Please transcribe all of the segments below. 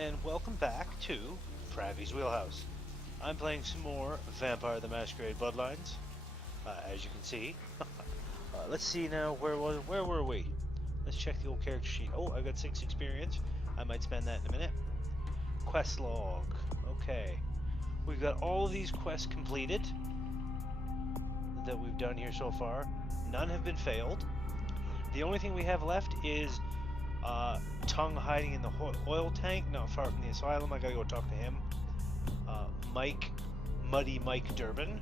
and welcome back to Pravi's Wheelhouse. I'm playing some more Vampire the Masquerade Bloodlines, as you can see. Let's see now, where were we? Let's check the old character sheet. Oh, I've got 6 experience. I might spend that in a minute. Quest log. Okay. We've got all of these quests completed that we've done here so far. None have been failed. The only thing we have left is Tongue hiding in the oil tank, not far from the asylum. I gotta go talk to him. Muddy Mike Durbin.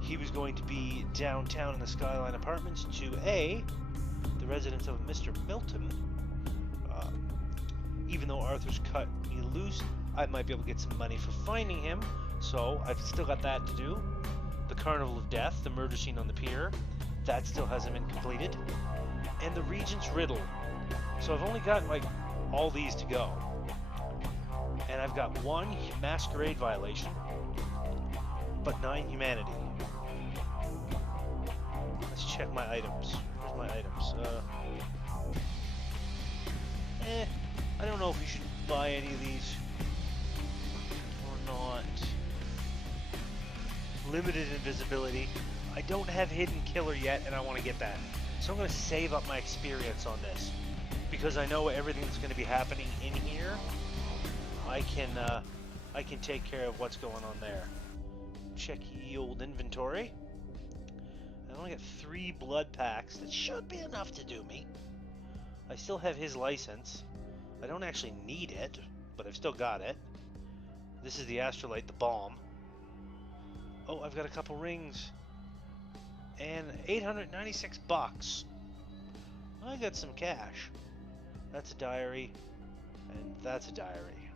He was going to be downtown in the Skyline Apartments to the residence of Mr. Milton. Even though Arthur's cut me loose, I might be able to get some money for finding him. So I've still got that to do. The Carnival of Death, the murder scene on the pier, that still hasn't been completed. And the Regent's Riddle. So I've only got like all these to go. And I've got 1 Masquerade violation, but 9 humanity. Let's check my items. Where's my items? I don't know if we should buy any of these or not. Limited invisibility. I don't have Hidden Killer yet, and I want to get that. So I'm going to save up my experience on this, because I know everything that's going to be happening in here. I can take care of what's going on there. Check the old inventory. I only got 3 blood packs. That should be enough to do me. I still have his license. I don't actually need it, but I've still got it. This is the Astrolite, the bomb. Oh, I've got a couple rings. And 896 bucks. I got some cash. That's a diary, and that's a diary.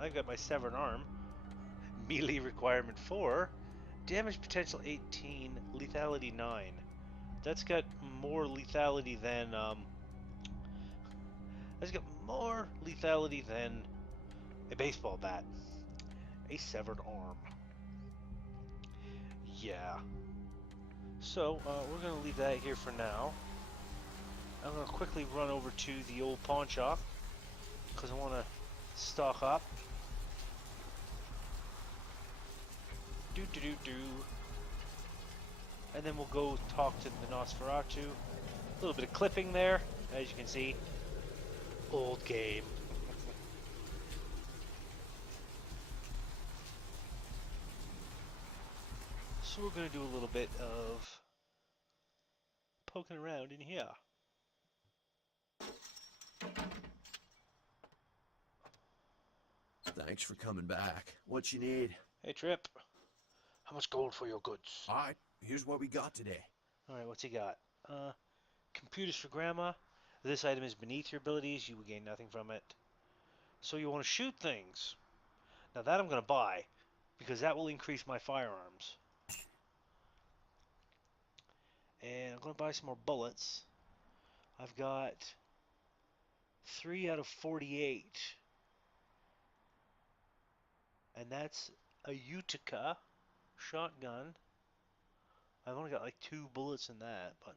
I've got my severed arm. Melee requirement 4. Damage potential 18. Lethality 9. That's got more lethality than a baseball bat. A severed arm. Yeah. So, we're going to leave that here for now. I'm going to quickly run over to the old pawn shop, because I want to stock up. And then we'll go talk to the Nosferatu. A little bit of clipping there, as you can see. Old game. So we're going to do a little bit of poking around in here. Thanks for coming back. What you need? Hey, Trip. How much gold for your goods? Alright, here's what we got today. Alright, what's he got? Computers for grandma. This item is beneath your abilities. You will gain nothing from it. So you want to shoot things. Now that I'm going to buy, because that will increase my firearms. And I'm going to buy some more bullets. I've got 3 out of 48. And that's a Utica shotgun. I've only got like 2 bullets in that, but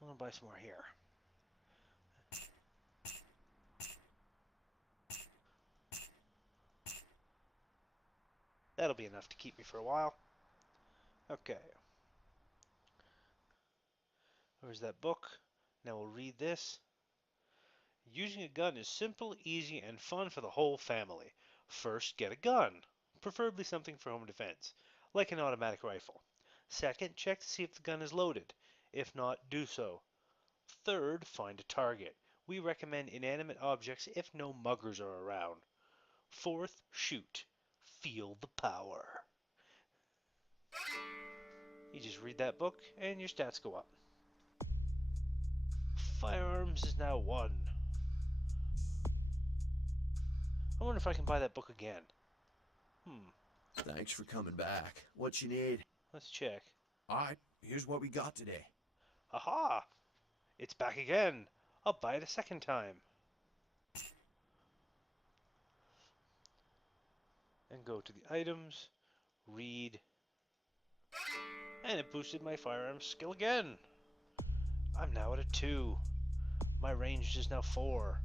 I'm going to buy some more here. That'll be enough to keep me for a while. Okay. Where's that book? Now we'll read this. Using a gun is simple, easy, and fun for the whole family. First, get a gun, preferably something for home defense, like an automatic rifle. Second, check to see if the gun is loaded. If not, do so. Third, find a target. We recommend inanimate objects if no muggers are around. Fourth, shoot. Feel the power. You just read that book and your stats go up. Firearms is now 1. I wonder if I can buy that book again. Thanks for coming back. What you need? Let's check. Alright, here's what we got today. Aha! It's back again. I'll buy it a second time. And go to the items, read, and it boosted my firearms skill again. I'm now at a 2. My range is now 4,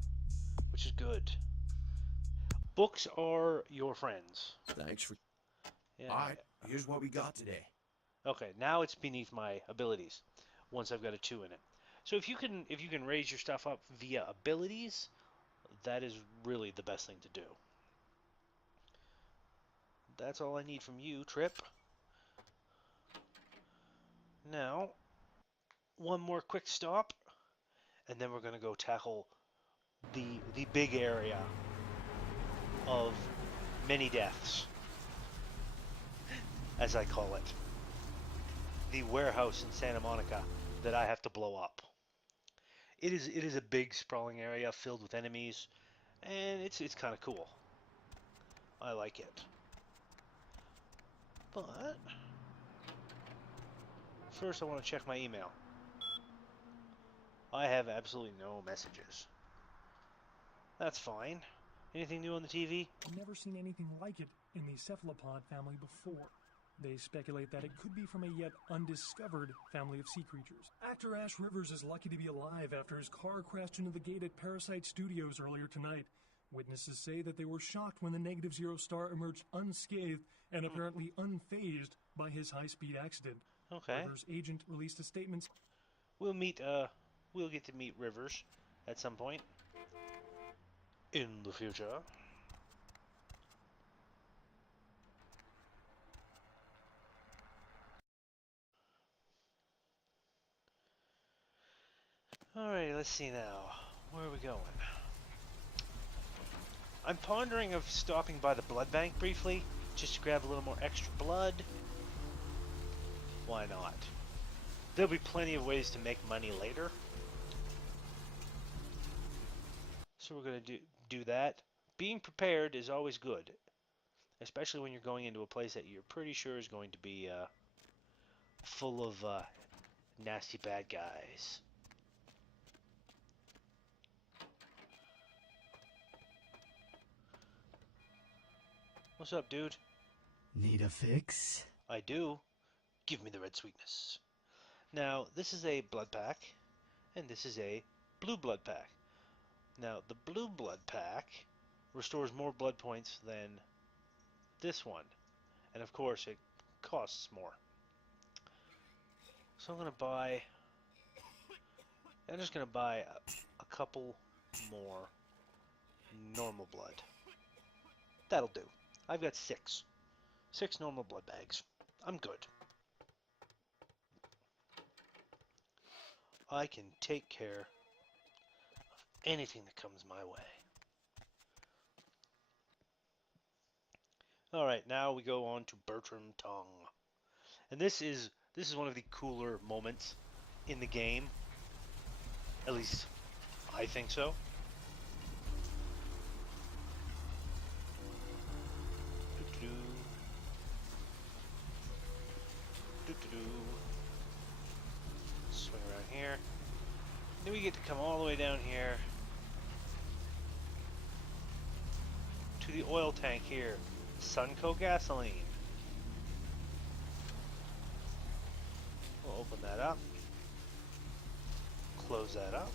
which is good. Books are your friends. Thanks for... Yeah. Alright, here's what we got today. Okay, now it's beneath my abilities once I've got a 2 in it. So if you can raise your stuff up via abilities, that is really the best thing to do. That's all I need from you, Trip. Now, one more quick stop, and then we're going to go tackle the big area of many deaths, as I call it. The warehouse in Santa Monica that I have to blow up. It is a big sprawling area filled with enemies, and it's kind of cool. I like it. But first I want to check my email. I have absolutely no messages. That's fine. Anything new on the TV? I've never seen anything like it in the cephalopod family before. They speculate that it could be from a yet undiscovered family of sea creatures. Actor Ash Rivers is lucky to be alive after his car crashed into the gate at Parasite Studios earlier tonight. Witnesses say that they were shocked when the Negative Zero star emerged unscathed and apparently unfazed by his high-speed accident. Okay. Rivers' agent released a statement. We'll get to meet Rivers at some point in the future. Alright, let's see now. Where are we going? I'm pondering of stopping by the blood bank briefly, just to grab a little more extra blood. Why not? There'll be plenty of ways to make money later. So we're going to do that. Being prepared is always good, especially when you're going into a place that you're pretty sure is going to be full of nasty bad guys. What's up, dude? Need a fix? I do. Give me the red sweetness. Now, this is a blood pack, and this is a blue blood pack. Now, the blue blood pack restores more blood points than this one. And of course, it costs more. So I'm just going to buy a couple more normal blood. That'll do. I've got 6 normal blood bags. I'm good. I can take care of anything that comes my way. Alright, now we go on to Bertram Tongue. And this is one of the cooler moments in the game. At least, I think so. Swing around here. Then we get to come all the way down here to the oil tank here. Sunco gasoline. We'll open that up. Close that up.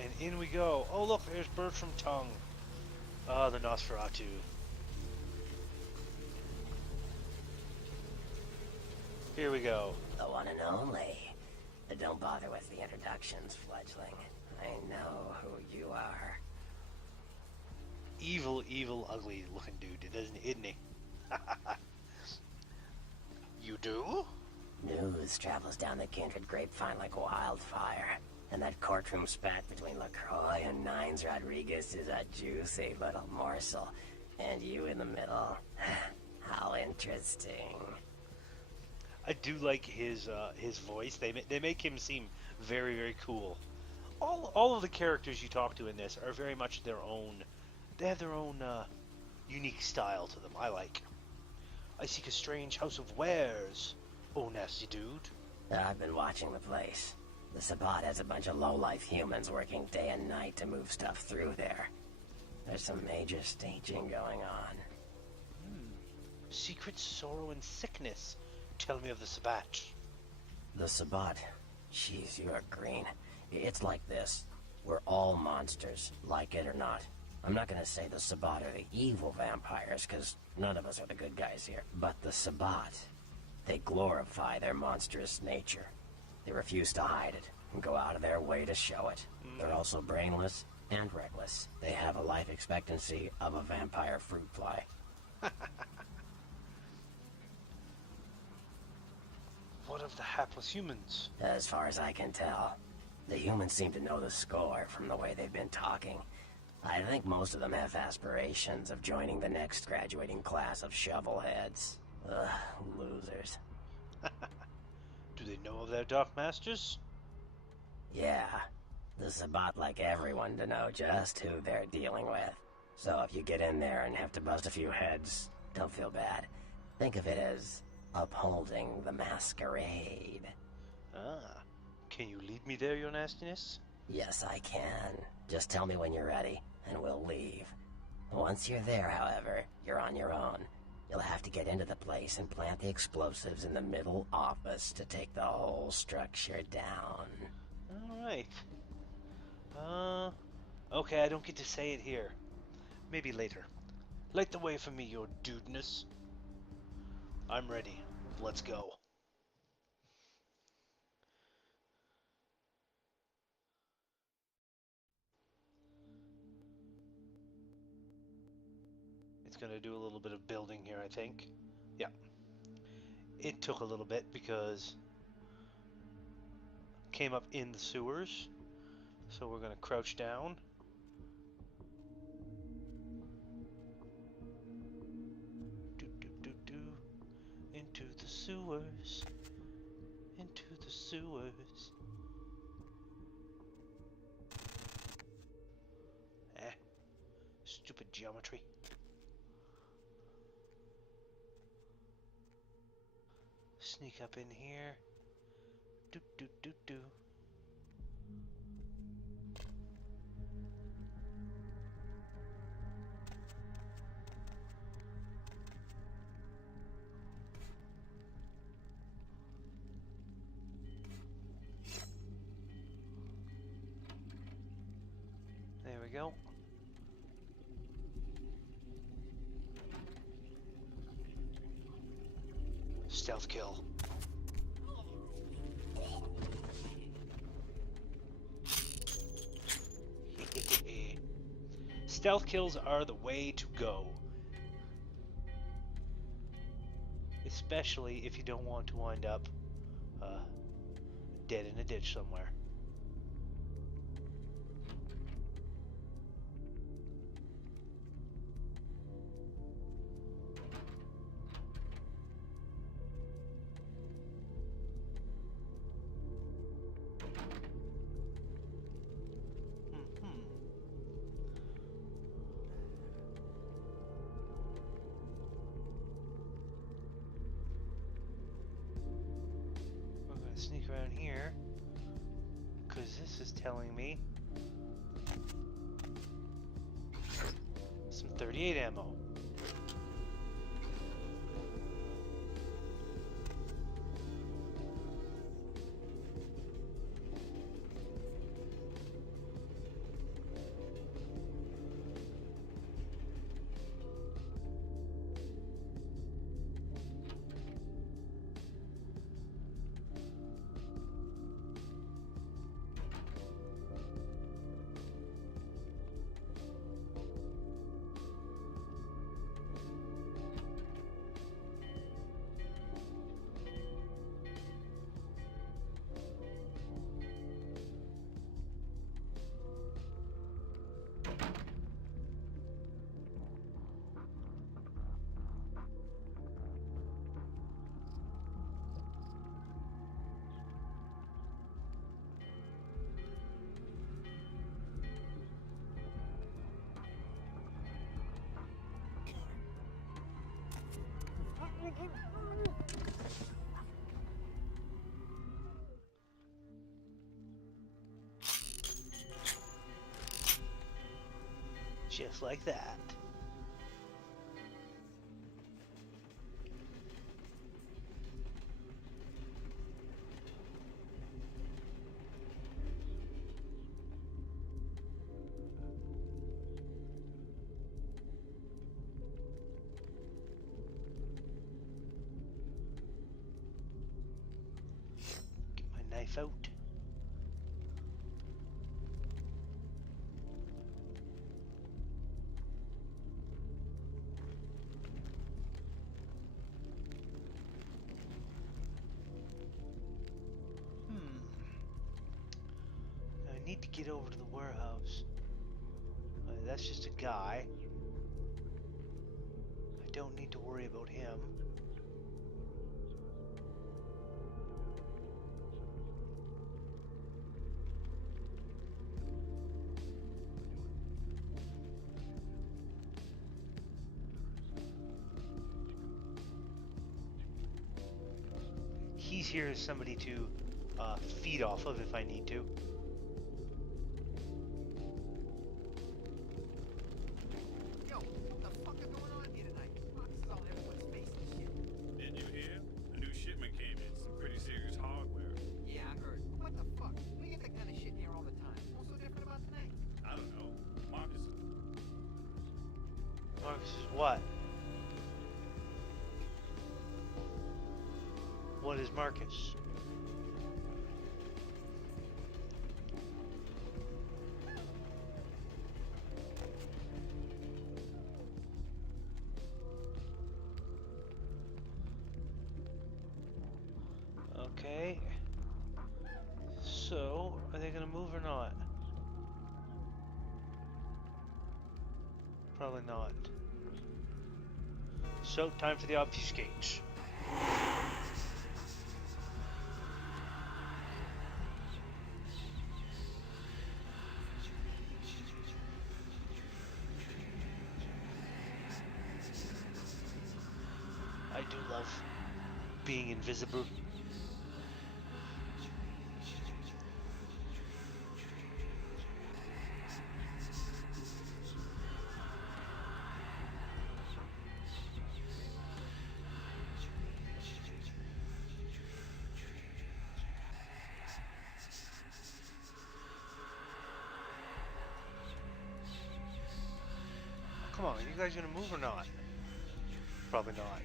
And in we go. Oh look, there's Bertram Tongue. Ah, the Nosferatu. Here we go. The one and only. But don't bother with the introductions, fledgling. I know who you are. Evil, evil, ugly looking dude, isn't he? You do? News travels down the kindred grapevine like wildfire. And that courtroom spat between LaCroix and Nines Rodriguez is a juicy little morsel. And you in the middle. How interesting. I do like his voice. They make him seem very, very cool. All of the characters you talk to in this are very much their own. They have their own unique style to them. I like. I seek a strange house of wares. Oh, nasty dude. I've been watching the place. The Sabbat has a bunch of low-life humans working day and night to move stuff through there. There's some major staging going on. Secret sorrow and sickness. Tell me of the Sabbat. The Sabbat. Jeez, you are green. It's like this. We're all monsters, like it or not. I'm not gonna say the Sabbat are the evil vampires, because none of us are the good guys here. But the Sabbat, they glorify their monstrous nature. They refuse to hide it, and go out of their way to show it. They're also brainless and reckless. They have a life expectancy of a vampire fruit fly. What of the hapless humans? As far as I can tell, the humans seem to know the score from the way they've been talking. I think most of them have aspirations of joining the next graduating class of shovelheads. Ugh, losers. Do they know of their Dark Masters? Yeah, the Sabbat like everyone to know just who they're dealing with. So if you get in there and have to bust a few heads, don't feel bad. Think of it as upholding the Masquerade. Ah, can you lead me there, your nastiness? Yes, I can. Just tell me when you're ready, and we'll leave. Once you're there, however, you're on your own. You'll have to get into the place and plant the explosives in the middle office to take the whole structure down. Alright. Okay, I don't get to say it here. Maybe later. Light the way for me, your dudeness. I'm ready. Let's go. It's gonna do a little bit of building here, I think. Yeah. It took a little bit because came up in the sewers. So we're gonna crouch down. Do do do do. Into the sewers. Into the sewers. Stupid geometry. Sneak up in here. Do do do do. There we go. Stealth kill. Stealth kills are the way to go. Especially if you don't want to wind up dead in a ditch somewhere. Sneak around here because this is telling me some 38 ammo. Just like that. need to get over to the warehouse. That's just a guy. I don't need to worry about him. He's here as somebody to feed off of if I need to. Yo, what the fuck is going on here tonight? Fuck, this is all everyone's face and shit. Didn't you hear? A new shipment came in. Some pretty serious hardware. Yeah, I heard. What the fuck? We get that kind of shit here all the time. What's so different about tonight? I don't know. Marcus. Marcus is what? What is Marcus? Okay. So, are they gonna move or not? Probably not. So, time for the obfuscates. I do love being invisible. Come on, are you guys gonna move or not? Probably not.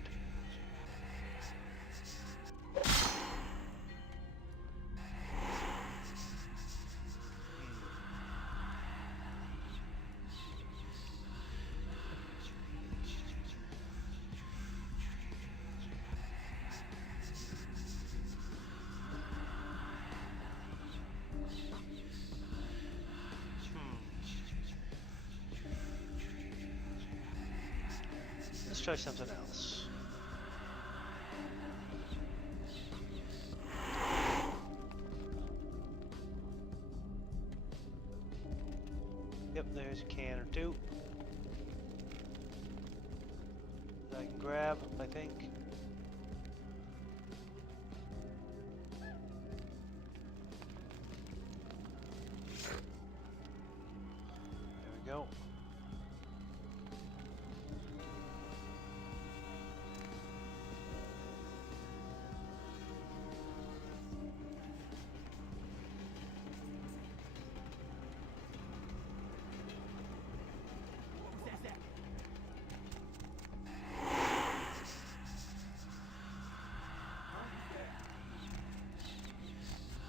Let's try something else. Yep, there's a can or two that I can grab, I think. There we go.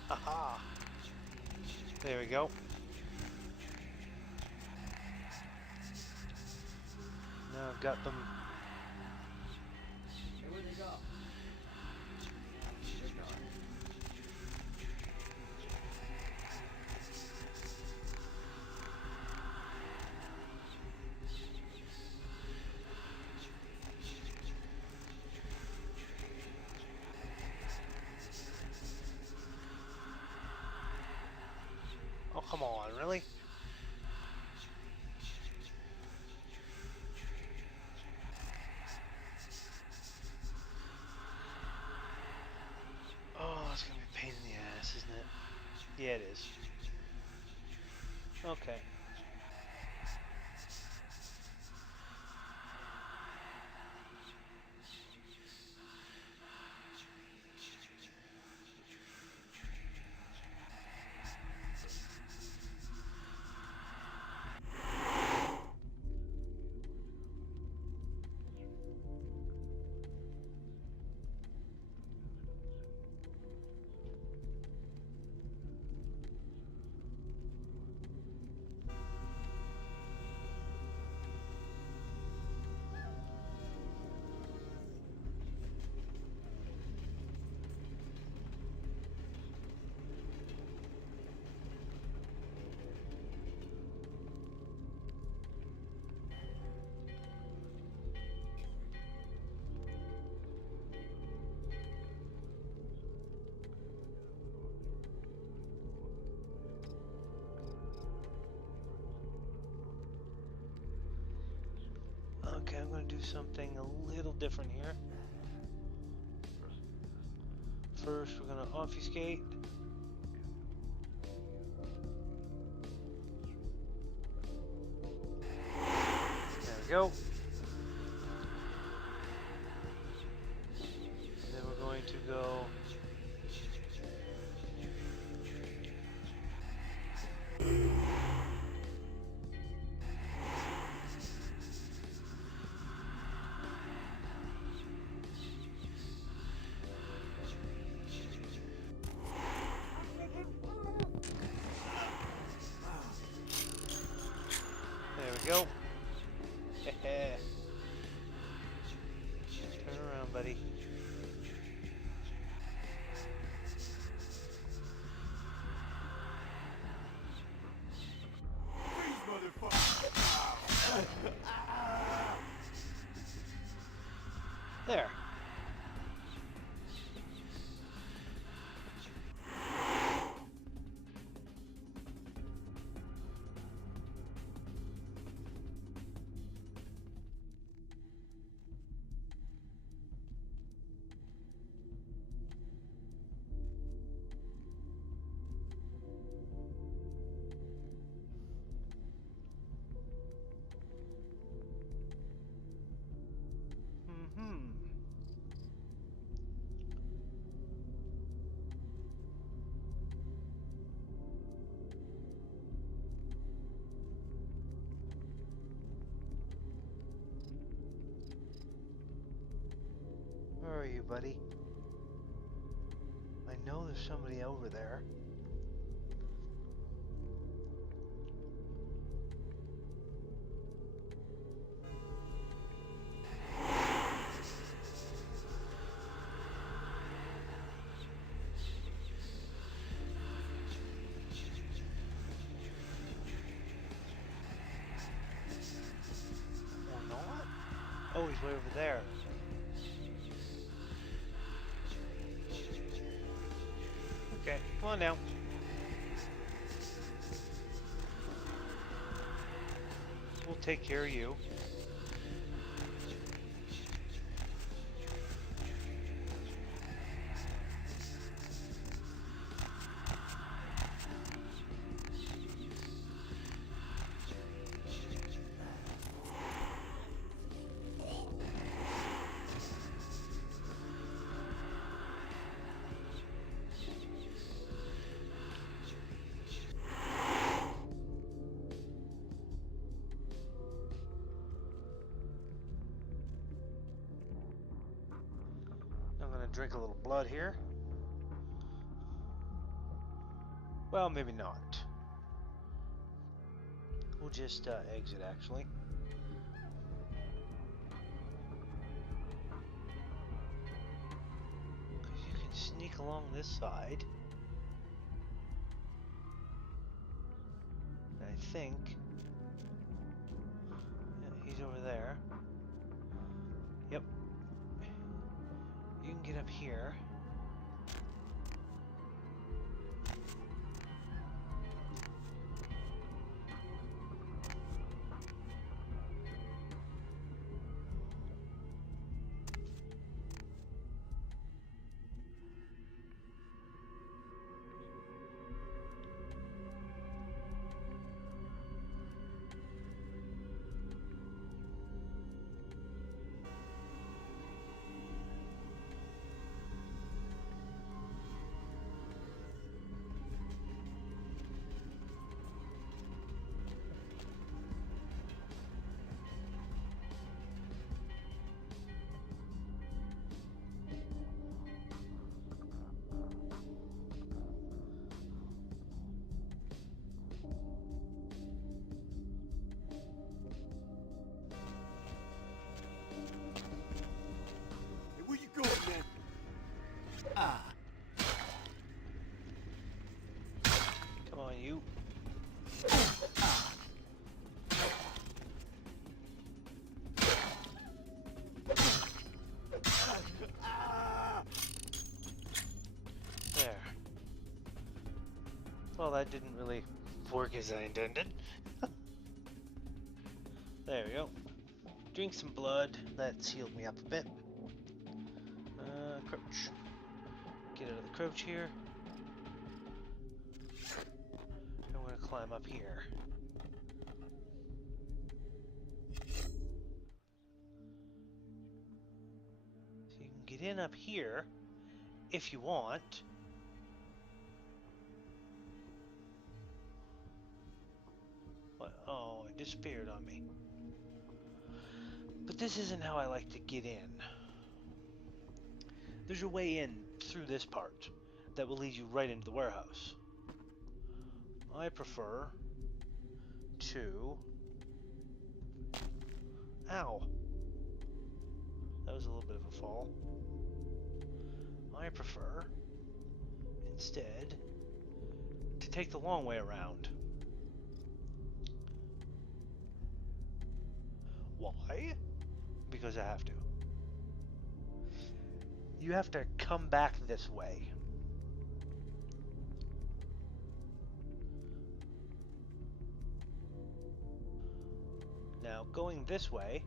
Haha. There we go. Now I've got them. Hey, where'd they go? They're gone. Oh, come on, really? Oh, it's gonna be a pain in the ass, isn't it? Yeah, it is. Okay. something a little different here. First, we're gonna obfuscate. There we go. And then we're going to go. Go. Turn around, buddy. There. Where are you, buddy? I know there's somebody over there. Or not? Oh, he's way over there. Okay, come on now. We'll take care of you. Drink a little blood here. Well, maybe not. We'll just exit, actually. Because you can sneak along this side. And I think... yeah, he's over there. Yep. You can get up here. Come on, you. There. Well, that didn't really work as I intended. There we go. Drink some blood. That's healed me up a bit. Crouch. Get out of the crouch here. And we're gonna climb up here. So you can get in up here if you want. What? Oh, it disappeared on me. But this isn't how I like to get in. There's a way in through this part that will lead you right into the warehouse. I prefer to... Ow! That was a little bit of a fall. I prefer, instead, to take the long way around. Why? Because I have to. You have to come back this way. Now, going this way,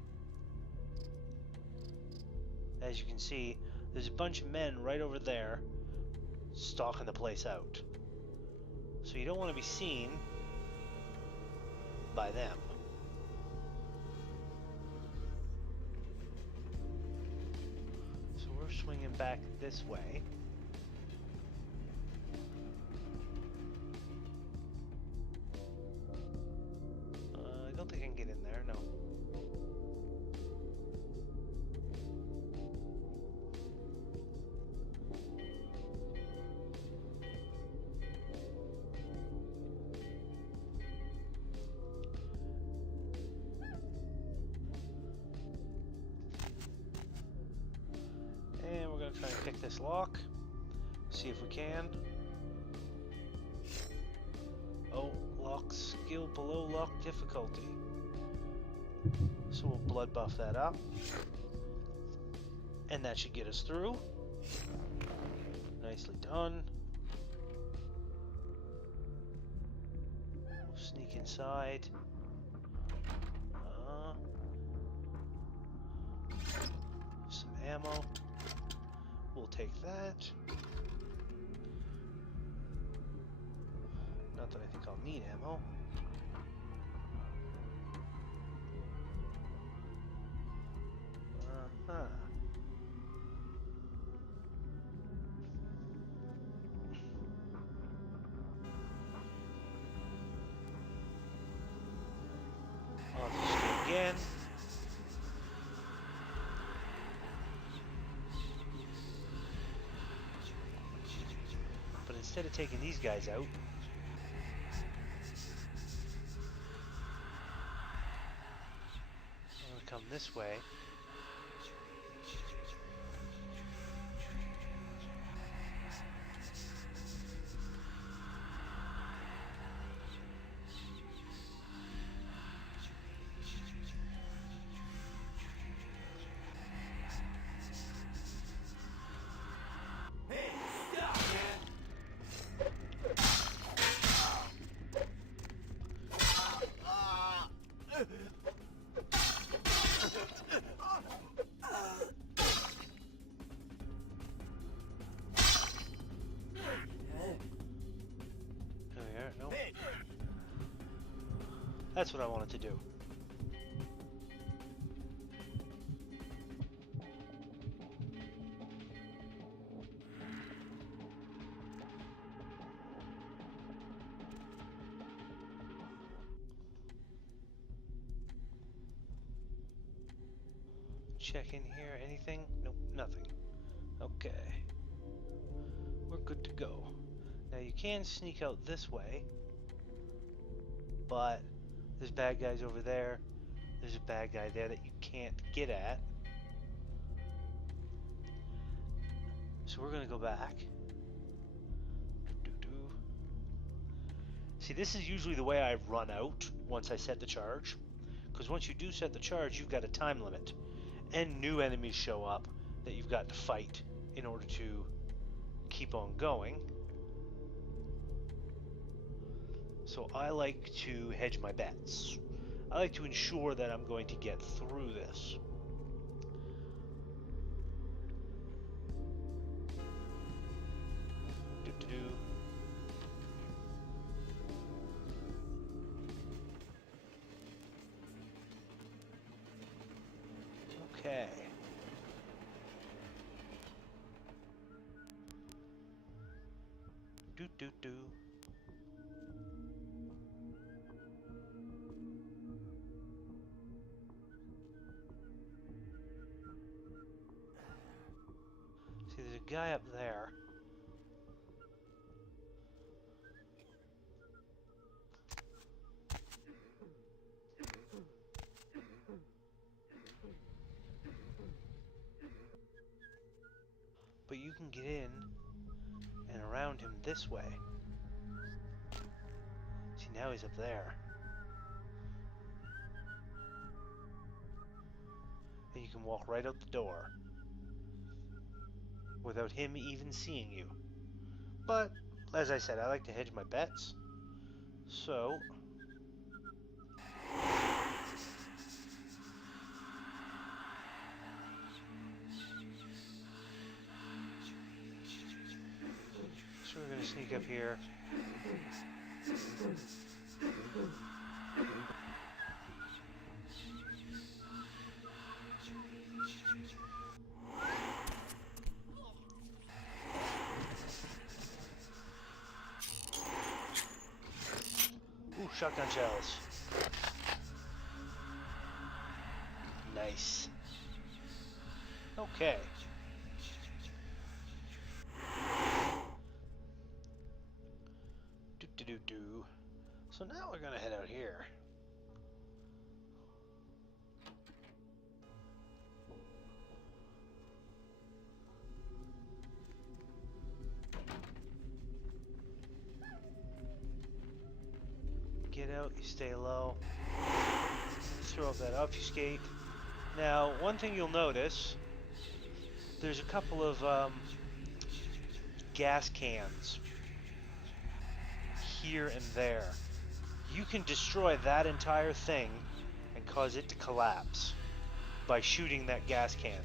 as you can see, there's a bunch of men right over there stalking the place out. So you don't want to be seen by them. So we're swinging back this way. I don't think I can get in there, no. And we're going to try and pick this lock. See if we can. Oh, lock skill below lock difficulty. So we'll blood buff that up. And that should get us through. Nicely done. We'll sneak inside. Some ammo. We'll take that. Not that I think I'll need ammo. I'll just do it again. But instead of taking these guys out, I'm going to come this way. That's what I wanted to do. Check in here. Anything? Nope, nothing. Okay. We're good to go. Now you can sneak out this way, but there's bad guys over there. There's a bad guy there that you can't get at. So we're gonna go back. See, this is usually the way I run out once I set the charge. Because once you do set the charge, you've got a time limit. And new enemies show up that you've got to fight in order to keep on going. So I like to hedge my bets. I like to ensure that I'm going to get through this. Do-do-do. Okay. Do-do-do. See, there's a guy up there. But you can get in and around him this way. See, now he's up there. And you can walk right out the door without him even seeing you. But, as I said, I like to hedge my bets. So, we're going to sneak up here. Ooh, shotgun shells. Nice. Okay. Do-do-do-do. So now we're gonna head out here. Get out, you stay low. Throw up that obfuscate. Now, one thing you'll notice, there's a couple of gas cans here and there. You can destroy that entire thing and cause it to collapse by shooting that gas can.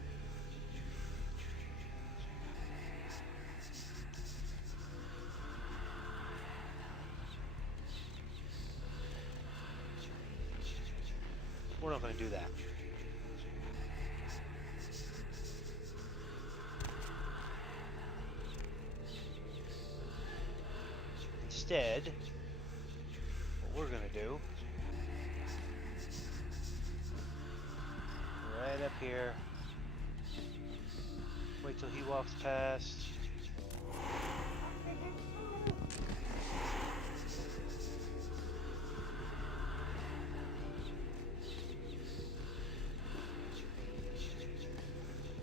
We're not going to do that. Instead, what we're going to do, right up here, wait till he walks past.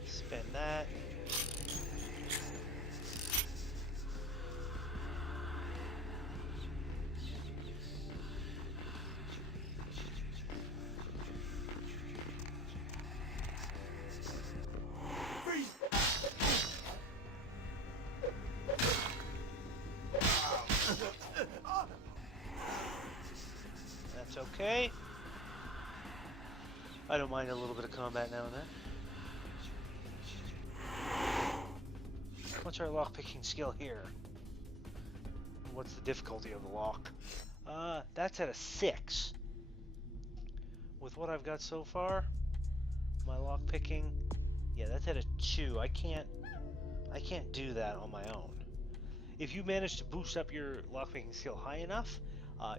Spin that. That's okay. I don't mind a little bit of combat now and then. What's our lockpicking skill here? What's the difficulty of the lock? That's at a 6. With what I've got so far, my lockpicking, yeah, that's at a 2. I can't do that on my own. If you manage to boost up your lockpicking skill high enough,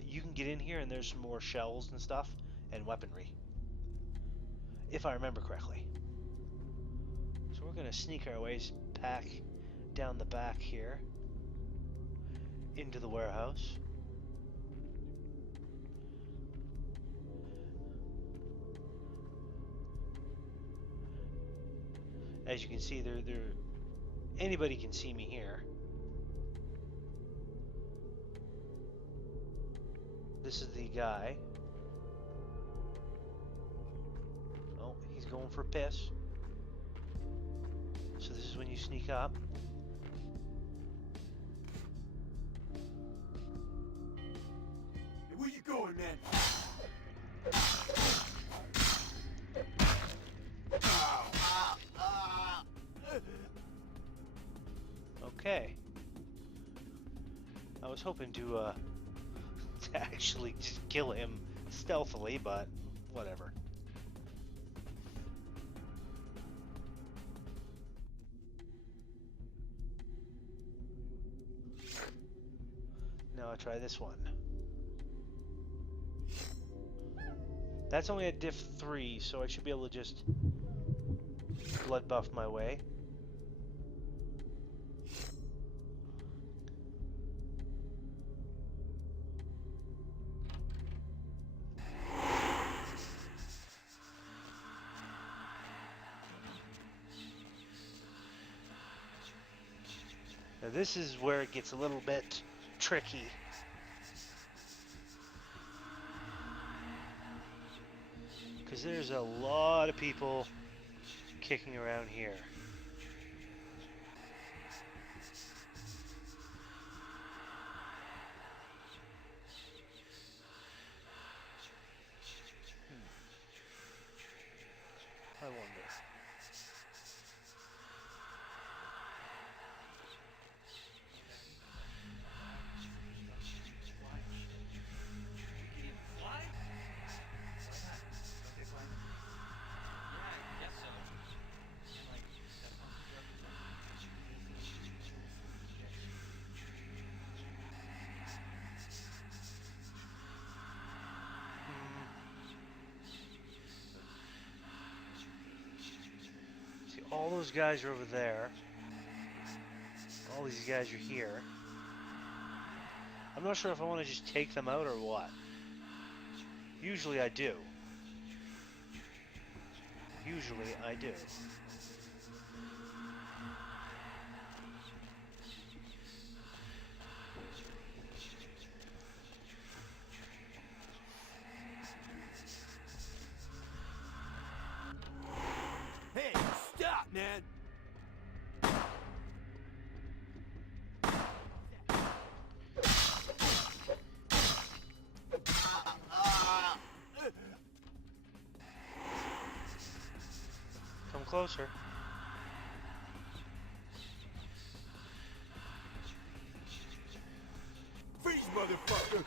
you can get in here and there's some more shells and stuff and weaponry. If I remember correctly. So we're gonna sneak our ways back down the back here into the warehouse. As you can see, anybody can see me here. This is the guy. Oh, he's going for a piss. So this is when you sneak up. Hey, where you going, man? was hoping to to actually just kill him stealthily, but whatever. Now I'll try this one. That's only at diff 3, so I should be able to just blood buff my way. Now this is where it gets a little bit tricky. Because there's a lot of people kicking around here. I wonder. See, all those guys are over there. All these guys are here. I'm not sure if I want to just take them out or what. Usually I do. Usually I do. Hey, stop, man! Come closer. Freeze, motherfucker!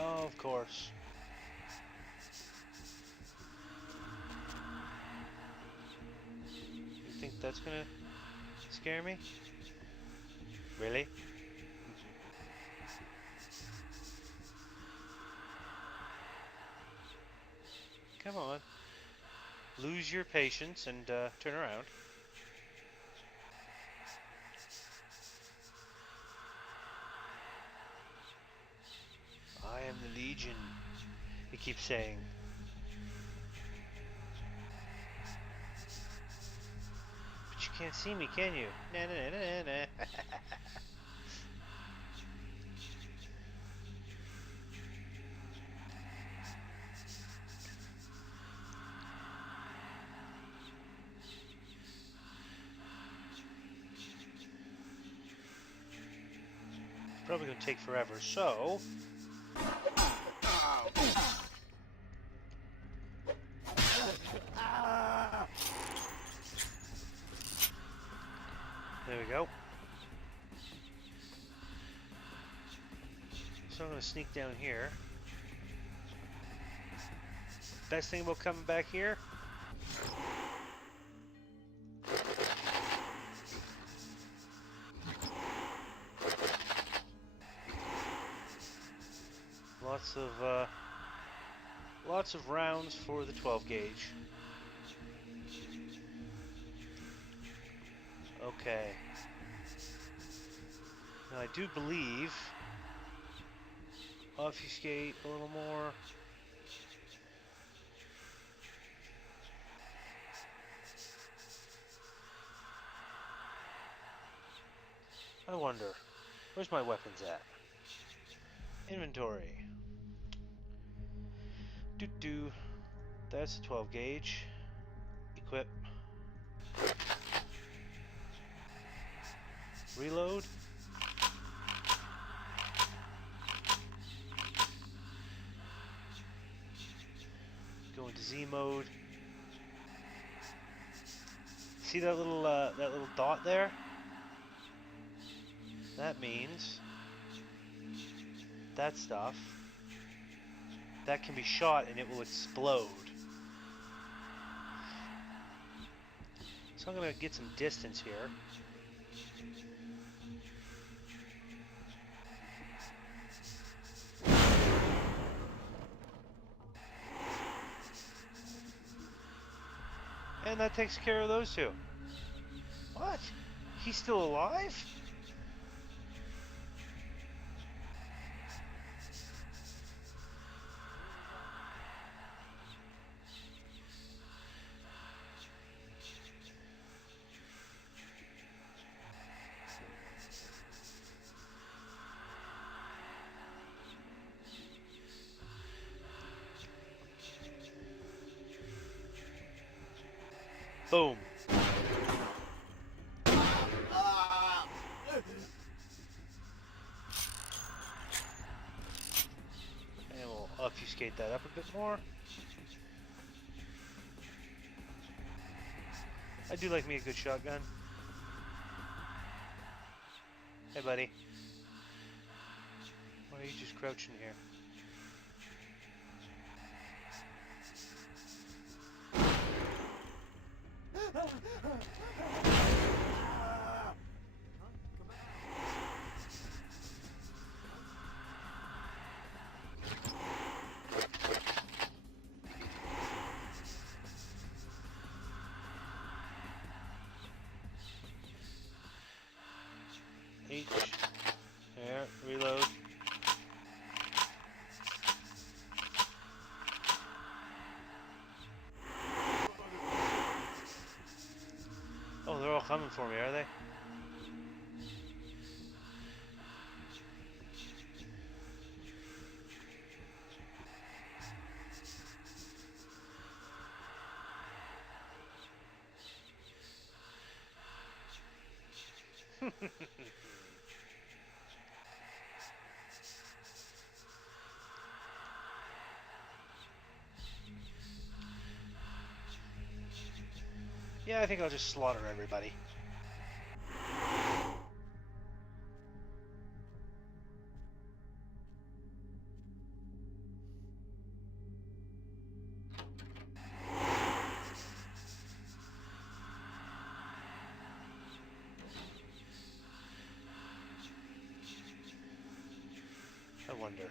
Oh, of course. You think that's gonna scare me? Really? Come on. Lose your patience and turn around. I am the Legion, he keeps saying. But you can't see me, can you? Nah, nah, nah, nah, nah. Probably gonna take forever, so there we go. So I'm gonna sneak down here. Best thing about coming back here, lots of rounds for the 12 gauge. Okay. Now I do believe obfuscate a little more. I wonder, where's my weapons at? Inventory. Do. That's a 12 gauge. Equip. Reload. Go into Z mode. See that little dot there? That means that stuff that can be shot and it will explode. So I'm gonna get some distance here. And that takes care of those two. What? He's still alive? Boom. And we'll obfuscate that up a bit more. I do like me a good shotgun. Hey, buddy. Why are you just crouching here? H. There, reload. Oh, they're all coming for me, are they? Yeah, I think I'll just slaughter everybody. I wonder.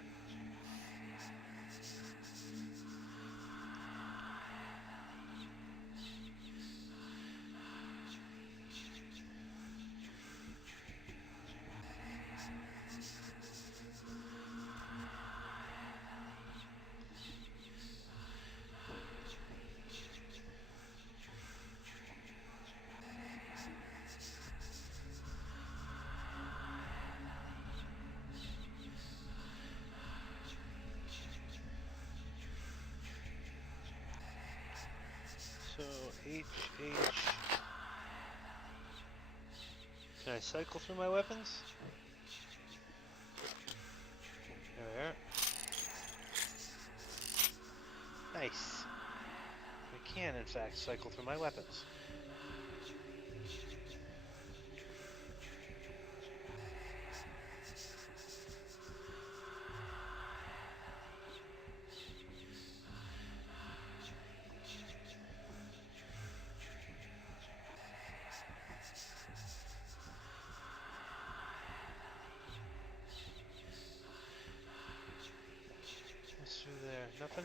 So, H. Can I cycle through my weapons? There. Nice. I can, in fact, cycle through my weapons. What's through there? Nothing?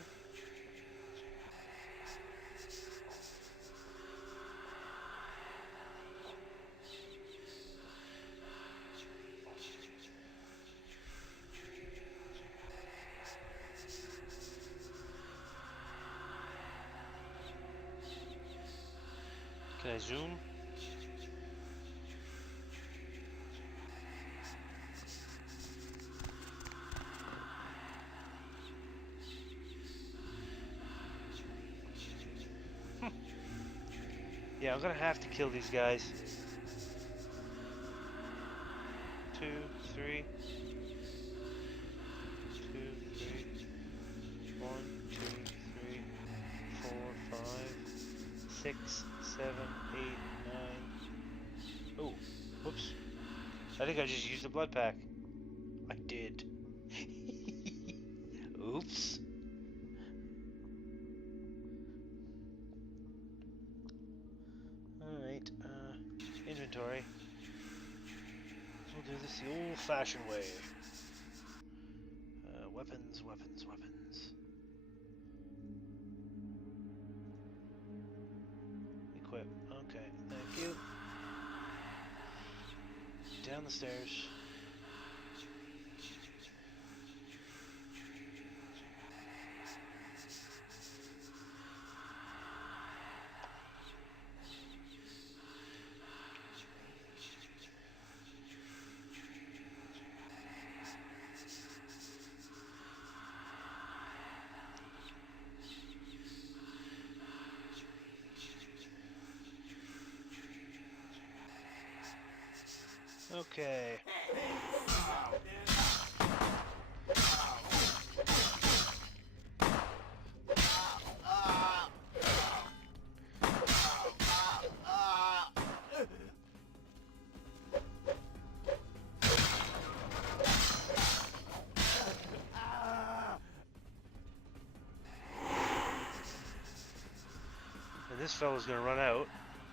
Can I zoom? Yeah, I'm gonna have to kill these guys. 2, 3. 2, 3. 1, 2, 3, 4, 5, 6, 7, 8, 9. Oh, whoops. I think I just used a blood pack. I did. Oops. Alright, inventory. We'll do this the old-fashioned way. Weapons, weapons, weapons. Equip. Okay, thank you. Down the stairs. Okay. And this fellow's gonna run out.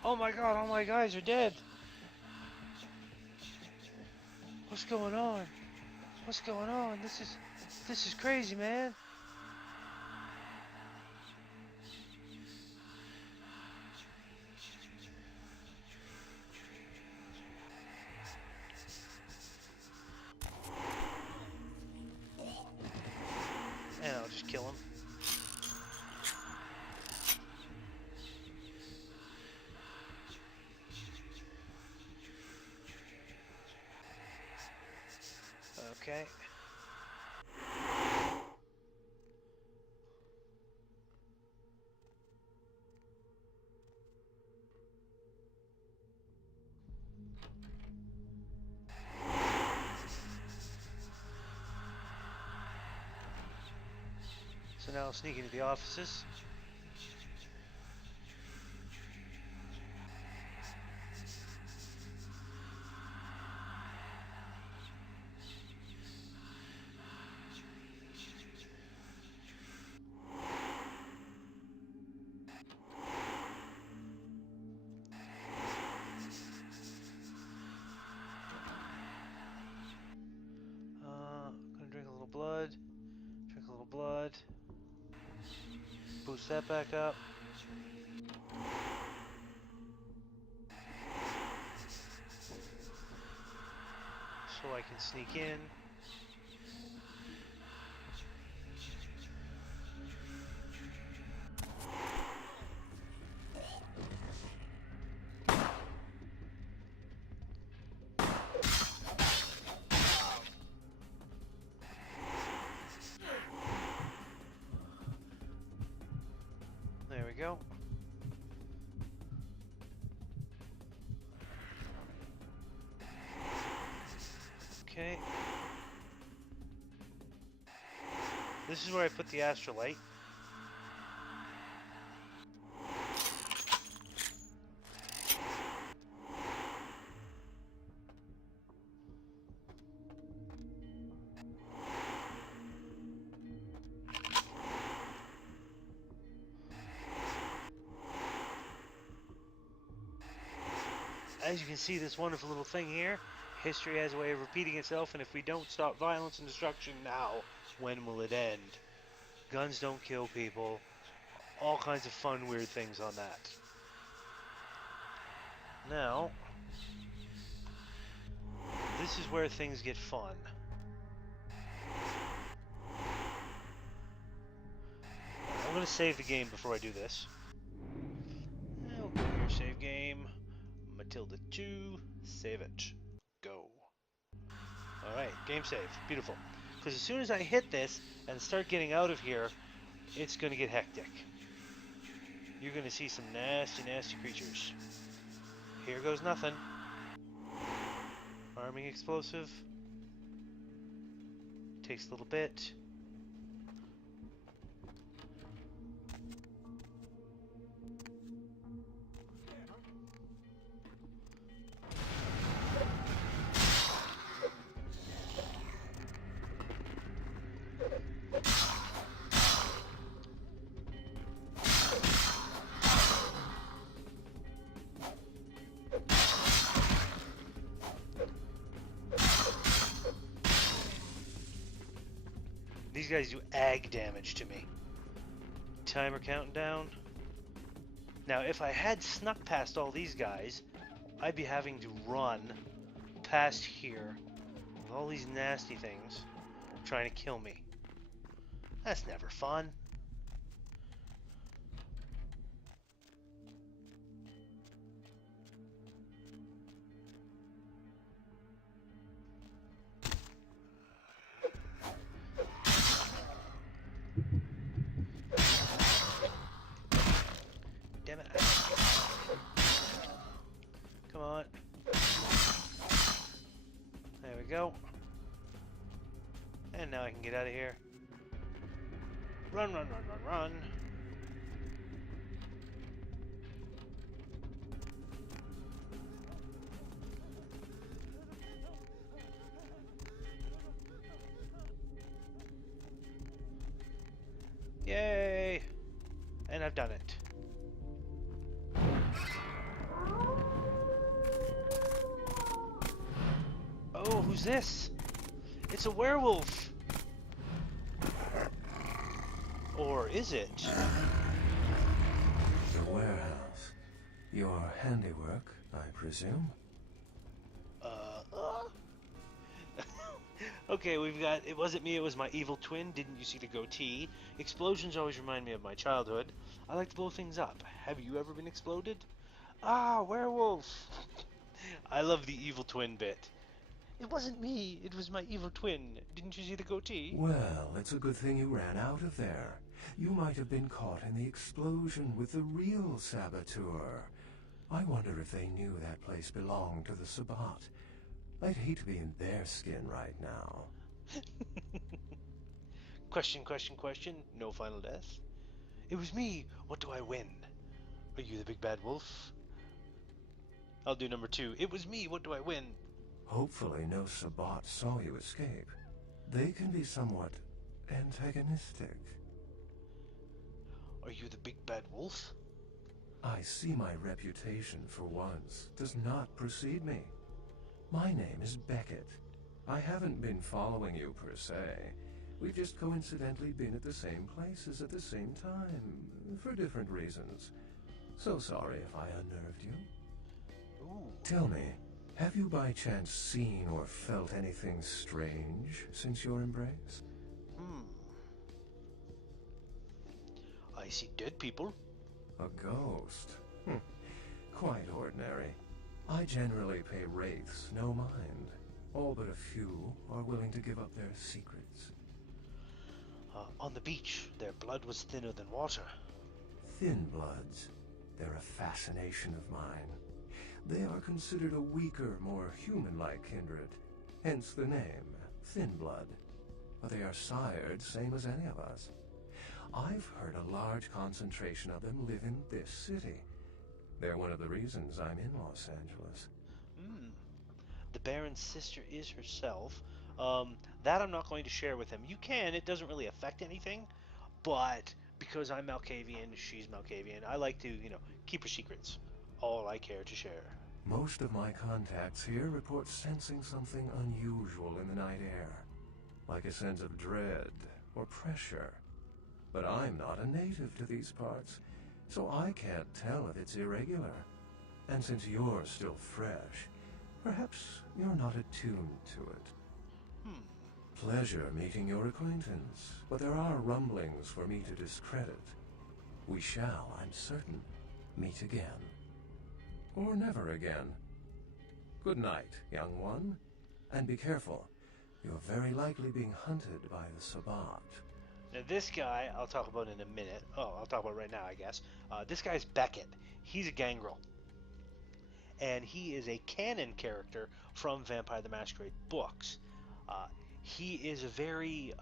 Oh my god, all my guys are dead! What's going on? What's going on? This is crazy, man. And I'll just kill him. Okay. So now I'll sneak into the offices. Gonna drink a little blood. Drink a little blood. Boost that back up. So I can sneak in. There we go. Okay. This is where I put the astrolite. As you can see, this wonderful little thing here, history has a way of repeating itself, and if we don't stop violence and destruction now, when will it end? Guns don't kill people. All kinds of fun, weird things on that. Now, this is where things get fun. I'm going to save the game before I do this. I'll go here, save game. Matilda 2, save it. Go. Alright, game save. Beautiful. Because as soon as I hit this and start getting out of here, it's going to get hectic. You're gonna see some nasty, nasty creatures. Here goes nothing. Arming explosive. Takes a little bit. These guys do ag damage to me. Timer counting down. Now, if I had snuck past all these guys, I'd be having to run past here with all these nasty things trying to kill me. That's never fun. Damn it. Come on. There we go. And now I can get out of here. Run, run, run, run, run. Yay! And I've done it. Oh, who's this? It's a werewolf! Or is it? The warehouse. Your handiwork, I presume? Okay, we've got, it wasn't me, it was my evil twin. Didn't you see the goatee? Explosions always remind me of my childhood. I like to blow things up. Have you ever been exploded? Ah, werewolf! I love the evil twin bit. It wasn't me, it was my evil twin. Didn't you see the goatee? Well, it's a good thing you ran out of there. You might have been caught in the explosion with the real saboteur. I wonder if they knew that place belonged to the Sabbat. I'd hate to be in their skin right now. Question, question, question. No final death. It was me. What do I win? Are you the big bad wolf? I'll do number 2. It was me. What do I win? Hopefully no Sabbat saw you escape. They can be somewhat antagonistic. Are you the big bad wolf? I see my reputation, for once, does not precede me. My name is Beckett. I haven't been following you per se. We've just coincidentally been at the same places at the same time, for different reasons. So sorry if I unnerved you. Ooh. Tell me, have you by chance seen or felt anything strange since your embrace? I see dead people. A ghost? Quite ordinary. I generally pay wraiths no mind. All but a few are willing to give up their secrets. On the beach, their blood was thinner than water. Thin bloods. They're a fascination of mine. They are considered a weaker, more human-like kindred. Hence the name, Thin Blood. But they are sired same as any of us. I've heard a large concentration of them live in this city. They're one of the reasons I'm in Los Angeles. The Baron's sister is herself. That I'm not going to share with him. You can, it doesn't really affect anything. But because I'm Malkavian, she's Malkavian, I like to, keep her secrets. All I care to share. Most of my contacts here report sensing something unusual in the night air. Like a sense of dread or pressure. But I'm not a native to these parts, so I can't tell if it's irregular. And since you're still fresh, perhaps you're not attuned to it. Pleasure meeting your acquaintance, but there are rumblings for me to discredit. We shall, I'm certain, meet again. Or never again. Good night, young one, and be careful. You're very likely being hunted by the Sabbat. Now this guy, I'll talk about in a minute. Oh, I'll talk about right now, I guess. This guy's Beckett. He's a gangrel. And he is a canon character from Vampire the Masquerade books. He is a very...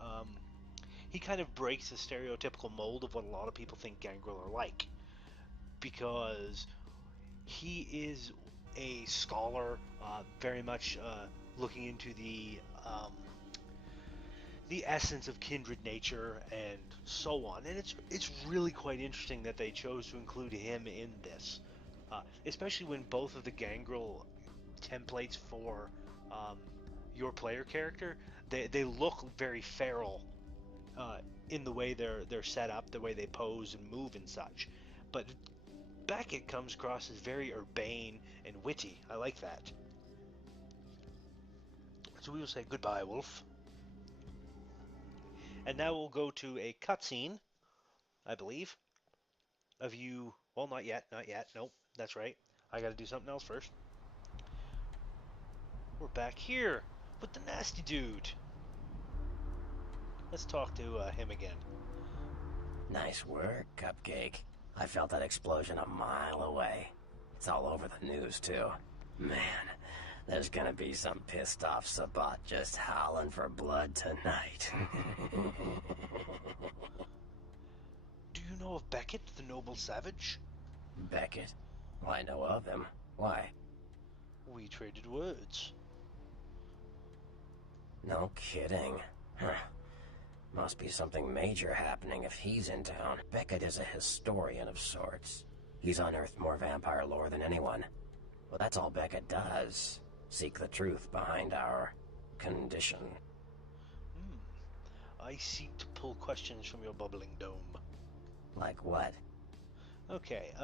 he kind of breaks the stereotypical mold of what a lot of people think gangrel are like. Because he is a scholar, very much looking into the essence of kindred nature and so on. And it's really quite interesting that they chose to include him in this, especially when both of the gangrel templates for your player character they look very feral in the way they're set up, the way they pose and move and such. But Beckett comes across as very urbane and witty. I like that. So we will say goodbye, Wolf. And now we'll go to a cutscene, I believe, of you. Well, not yet. Nope, that's right. I gotta do something else first. We're back here with the nasty dude. Let's talk to him again. Nice work, Cupcake. I felt that explosion a mile away. It's all over the news, too. Man, there's gonna be some pissed off Sabbat just howling for blood tonight. Do you know of Beckett, the noble savage? Beckett? Well, I know of him. Why? We traded words. No kidding. Huh. Must be something major happening if he's in town. Beckett is a historian of sorts. He's unearthed more vampire lore than anyone. Well, that's all Beckett does. Seek the truth behind our condition. I seek to pull questions from your bubbling dome. Like what? Okay,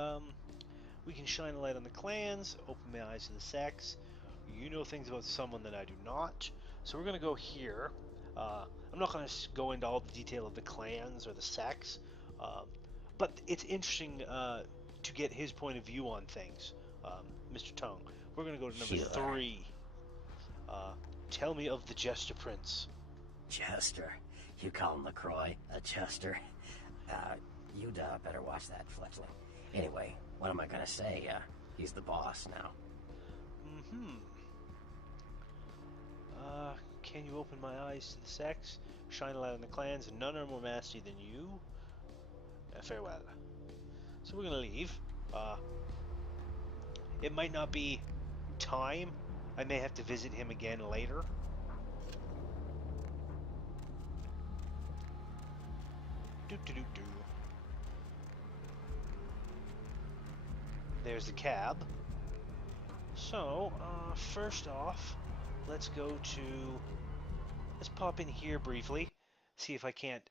we can shine a light on the clans, open my eyes to the sex. You know things about someone that I do not. So we're going to go here. I'm not going to go into all the detail of the clans or the sects, but it's interesting to get his point of view on things, Mr. Tongue. We're going to go to number 3. Tell me of the Jester Prince. Jester? You call him LaCroix a Jester? You'd better watch that, Fletchling. Anyway, what am I going to say? He's the boss now. Can you open my eyes to the sex? Shine a light on the clans, and none are more nasty than you. Farewell. So we're gonna leave. It might not be time. I may have to visit him again later. There's the cab. So, first off, let's pop in here briefly, see if I can't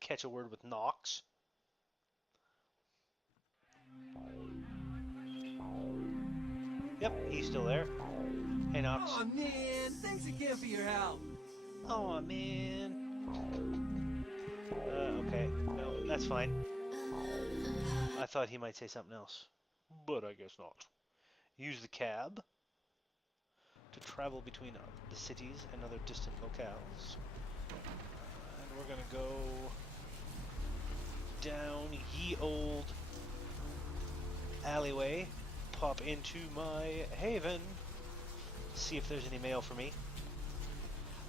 catch a word with Nox. Yep, he's still there. Hey, Nox. Oh man, thanks again for your help. Oh man. Okay, no, that's fine. I thought he might say something else, but I guess not. Use the cab to travel between the cities and other distant locales. And we're gonna go down ye old alleyway, pop into my haven, see if there's any mail for me.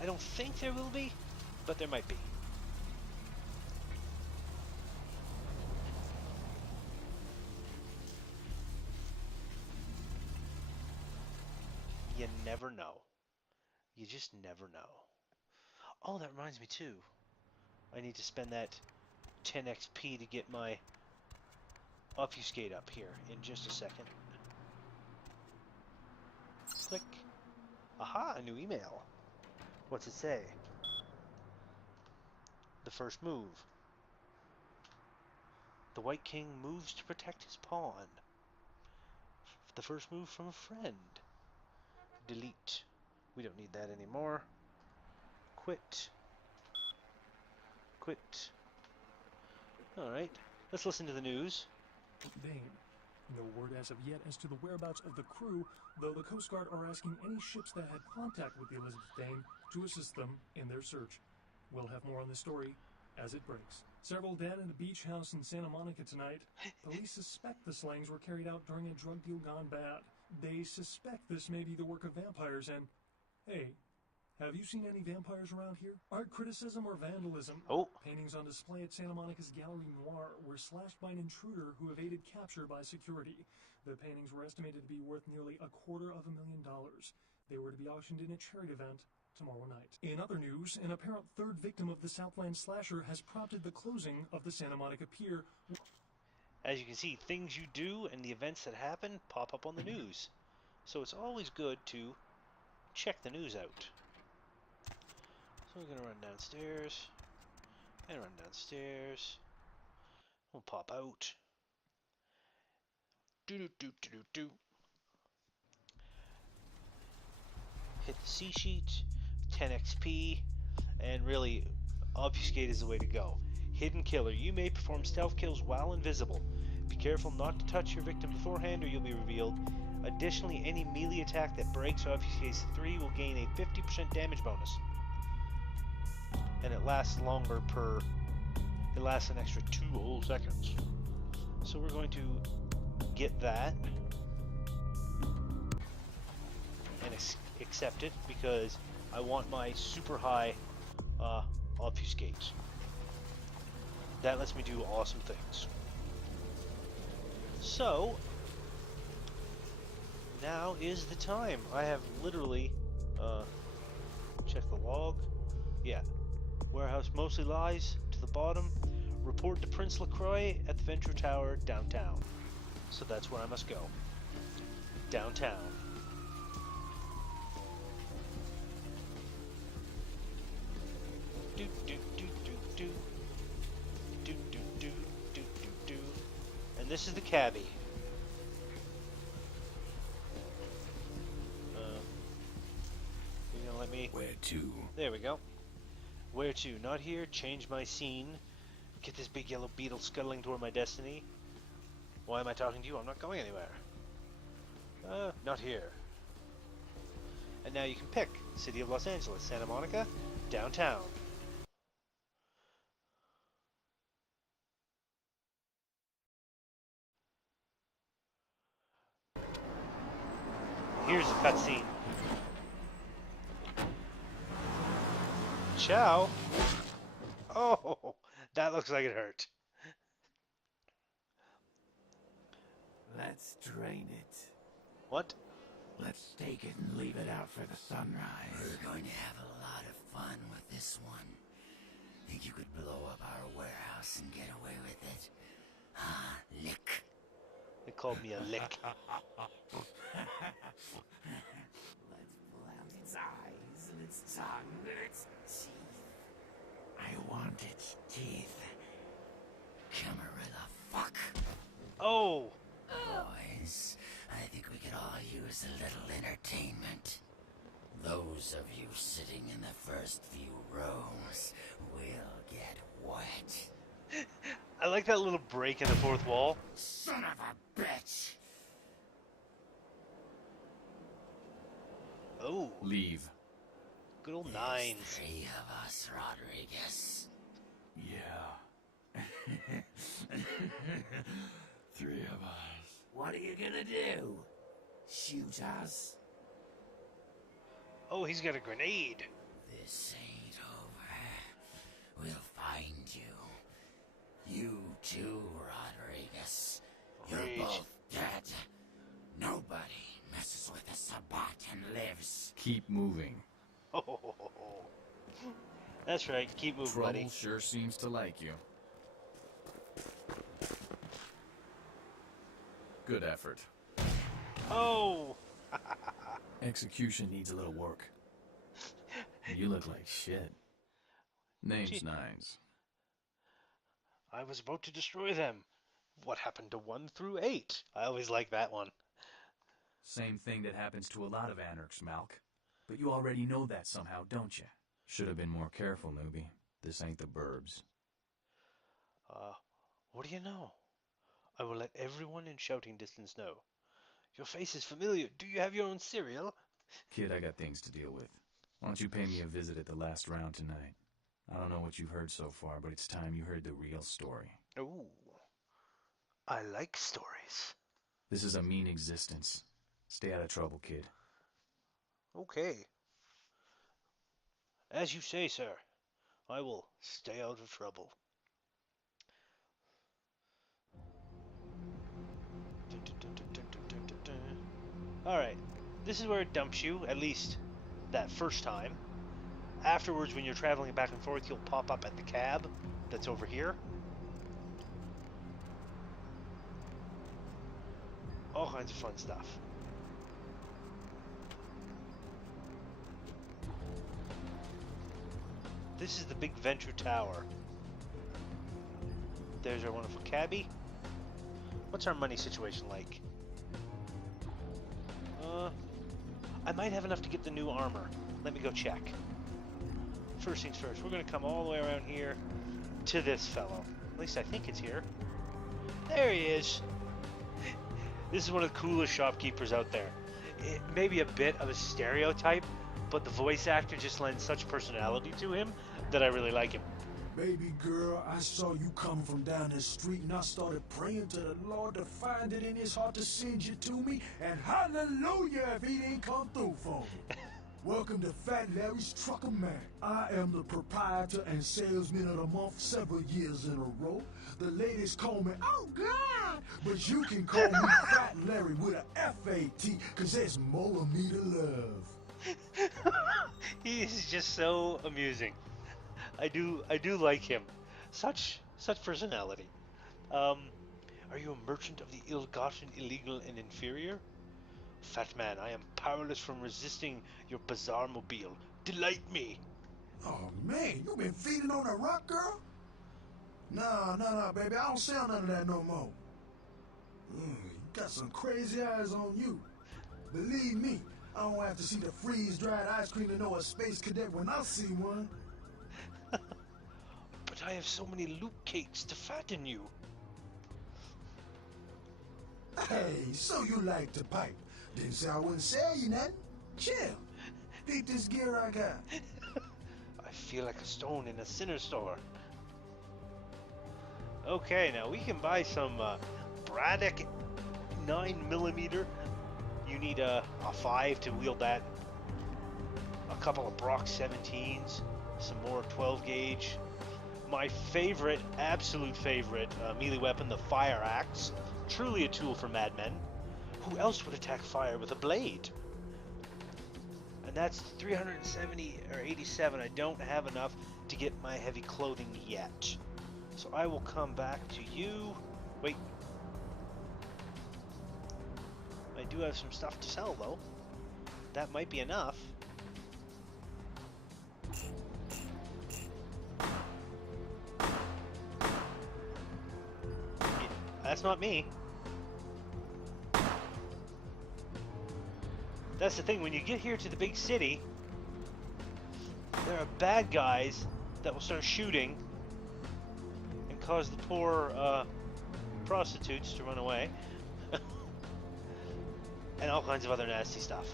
I don't think there will be, but there might be. You never know. You just never know. Oh, that reminds me too. I need to spend that 10 XP to get my obfuscate up here in just a second. Click. Aha, a new email. What's it say? The first move. The White King moves to protect his pawn. The first move from a friend. Delete. We don't need that anymore. Quit. Quit. Alright, let's listen to the news. Dane. No word as of yet as to the whereabouts of the crew, though the Coast Guard are asking any ships that had contact with the Elizabeth Dane to assist them in their search. We'll have more on this story as it breaks. Several dead in a beach house in Santa Monica tonight. Police suspect the slayings were carried out during a drug deal gone bad. They suspect this may be the work of vampires and... Hey, have you seen any vampires around here? Art criticism or vandalism? Oh. Paintings on display at Santa Monica's Gallery Noir were slashed by an intruder who evaded capture by security. The paintings were estimated to be worth nearly $250,000. They were to be auctioned in a charity event tomorrow night. In other news, an apparent third victim of the Southland slasher has prompted the closing of the Santa Monica Pier. As you can see, things you do and the events that happen pop up on the news. So it's always good to check the news out. So we're going to run downstairs. And run downstairs. We'll pop out. Do. Hit the C sheet. 10 XP. And really, obfuscate is the way to go. Hidden killer. You may perform stealth kills while invisible. Be careful not to touch your victim beforehand or you'll be revealed. Additionally, any melee attack that breaks or obfuscates 3 will gain a 50% damage bonus. And it lasts longer per... It lasts an extra 2 whole seconds. So we're going to get that. And accept it because I want my super high obfuscate. That lets me do awesome things. So, now is the time. I have literally, check the log. Yeah. Warehouse mostly lies to the bottom. Report to Prince LaCroix at the Venture Tower downtown. So that's where I must go. Downtown. Do. And this is the cabbie. You gonna let me? Where to? There we go. Where to? Not here. Change my scene. Get this big yellow beetle scuttling toward my destiny. Why am I talking to you? I'm not going anywhere. Not here. And now you can pick City of Los Angeles, Santa Monica, downtown. Here's a cutscene. Ciao. Oh, that looks like it hurt. Let's drain it. What? Let's take it and leave it out for the sunrise. We're going to have a lot of fun with this one. Think you could blow up our warehouse and get away with it? Ah, lick. They called me a lick. Let's pull out its eyes and its tongue and its teeth. I want its teeth. Camarilla fuck. Oh! Boys, I think we could all use a little entertainment. Those of you sitting in the first few rows will get wet. I like that little break in the fourth wall. Son of a bitch! Oh, Leave. good old There's nines. 3 of us, Rodriguez. Yeah. 3 of us. What are you gonna do? Shoot us? Oh, he's got a grenade. This ain't over. We'll find you. You too, Rodriguez. You're Rage. both dead. Nobody messes with the Sabbat and lives. Keep moving. Oh, that's right. Keep moving, Trouble buddy. sure seems to like you. Good effort. Oh, Execution needs a little work. You look like shit. Name's Gee. Nines. I was about to destroy them. What happened to 1 through 8? I always like that one. Same thing that happens to a lot of Anarchs, Malk. But you already know that somehow, don't you? Should have been more careful, newbie. This ain't the burbs. What do you know? I will let everyone in shouting distance know. Your face is familiar. Do you have your own cereal? Kid, I got things to deal with. Why don't you pay me a visit at the last round tonight? I don't know what you've heard so far, but it's time you heard the real story. Ooh, I like stories. This is a mean existence. Stay out of trouble, kid. Okay. As you say, sir. I will stay out of trouble. Alright. This is where it dumps you, at least that first time. Afterwards, when you're traveling back and forth, you'll pop up at the cab that's over here. All kinds of fun stuff. This is the big Venture Tower. There's our wonderful cabbie. What's our money situation like? I might have enough to get the new armor. Let me go check. First things first, we're going to come all the way around here to this fellow. At least I think it's here. There he is. This is one of the coolest shopkeepers out there. It may be a bit of a stereotype, but the voice actor just lends such personality to him that I really like him. Baby girl, I saw you coming from down the street and I started praying to the Lord to find it in his heart to send you to me, and hallelujah if he didn't come through for me. Welcome to Fat Larry's Trucker Man. I am the proprietor and salesman of the month several years in a row. The ladies call me, oh God, but you can call me Fat Larry with a F-A-T, cause there's more of me to love. He is just so amusing. I do like him. Such personality. Are you a merchant of the ill-gotten, illegal, and inferior? Fat man, I am powerless from resisting your bizarre mobile. Delight me. Oh man, you been feeding on a rock, girl? Nah, baby, I don't sell none of that no more. You got some crazy eyes on you. Believe me, I don't have to see the freeze-dried ice cream to know a space cadet when I see one. But I have so many loot cakes to fatten you. Hey, so you like to pipe. Didn't say I wouldn't sell you nothing. Chill. Peep this gear I got. I feel like a stone in a sinner store. Okay, now we can buy some Braddock 9mm. You need a 5 to wield that. A couple of Brock 17s. Some more 12 gauge. My favorite, absolute favorite melee weapon, the fire axe. Truly a tool for madmen. Who else would attack fire with a blade? And that's 370 or 87. I don't have enough to get my heavy clothing yet. So I will come back to you. Wait. I do have some stuff to sell though. That might be enough. That's not me. That's the thing, when you get here to the big city, there are bad guys that will start shooting and cause the poor prostitutes to run away. And all kinds of other nasty stuff.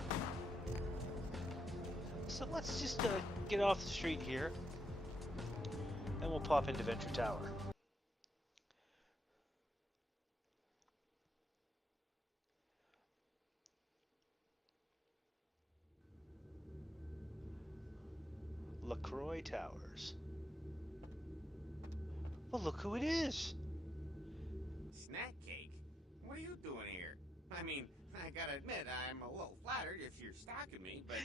So let's just get off the street here and we'll pop into Venture Tower. LaCroix Towers. Well, look who it is. Snack cake? What are you doing here? I mean, I gotta admit, I'm a little flattered if you're stalking me, but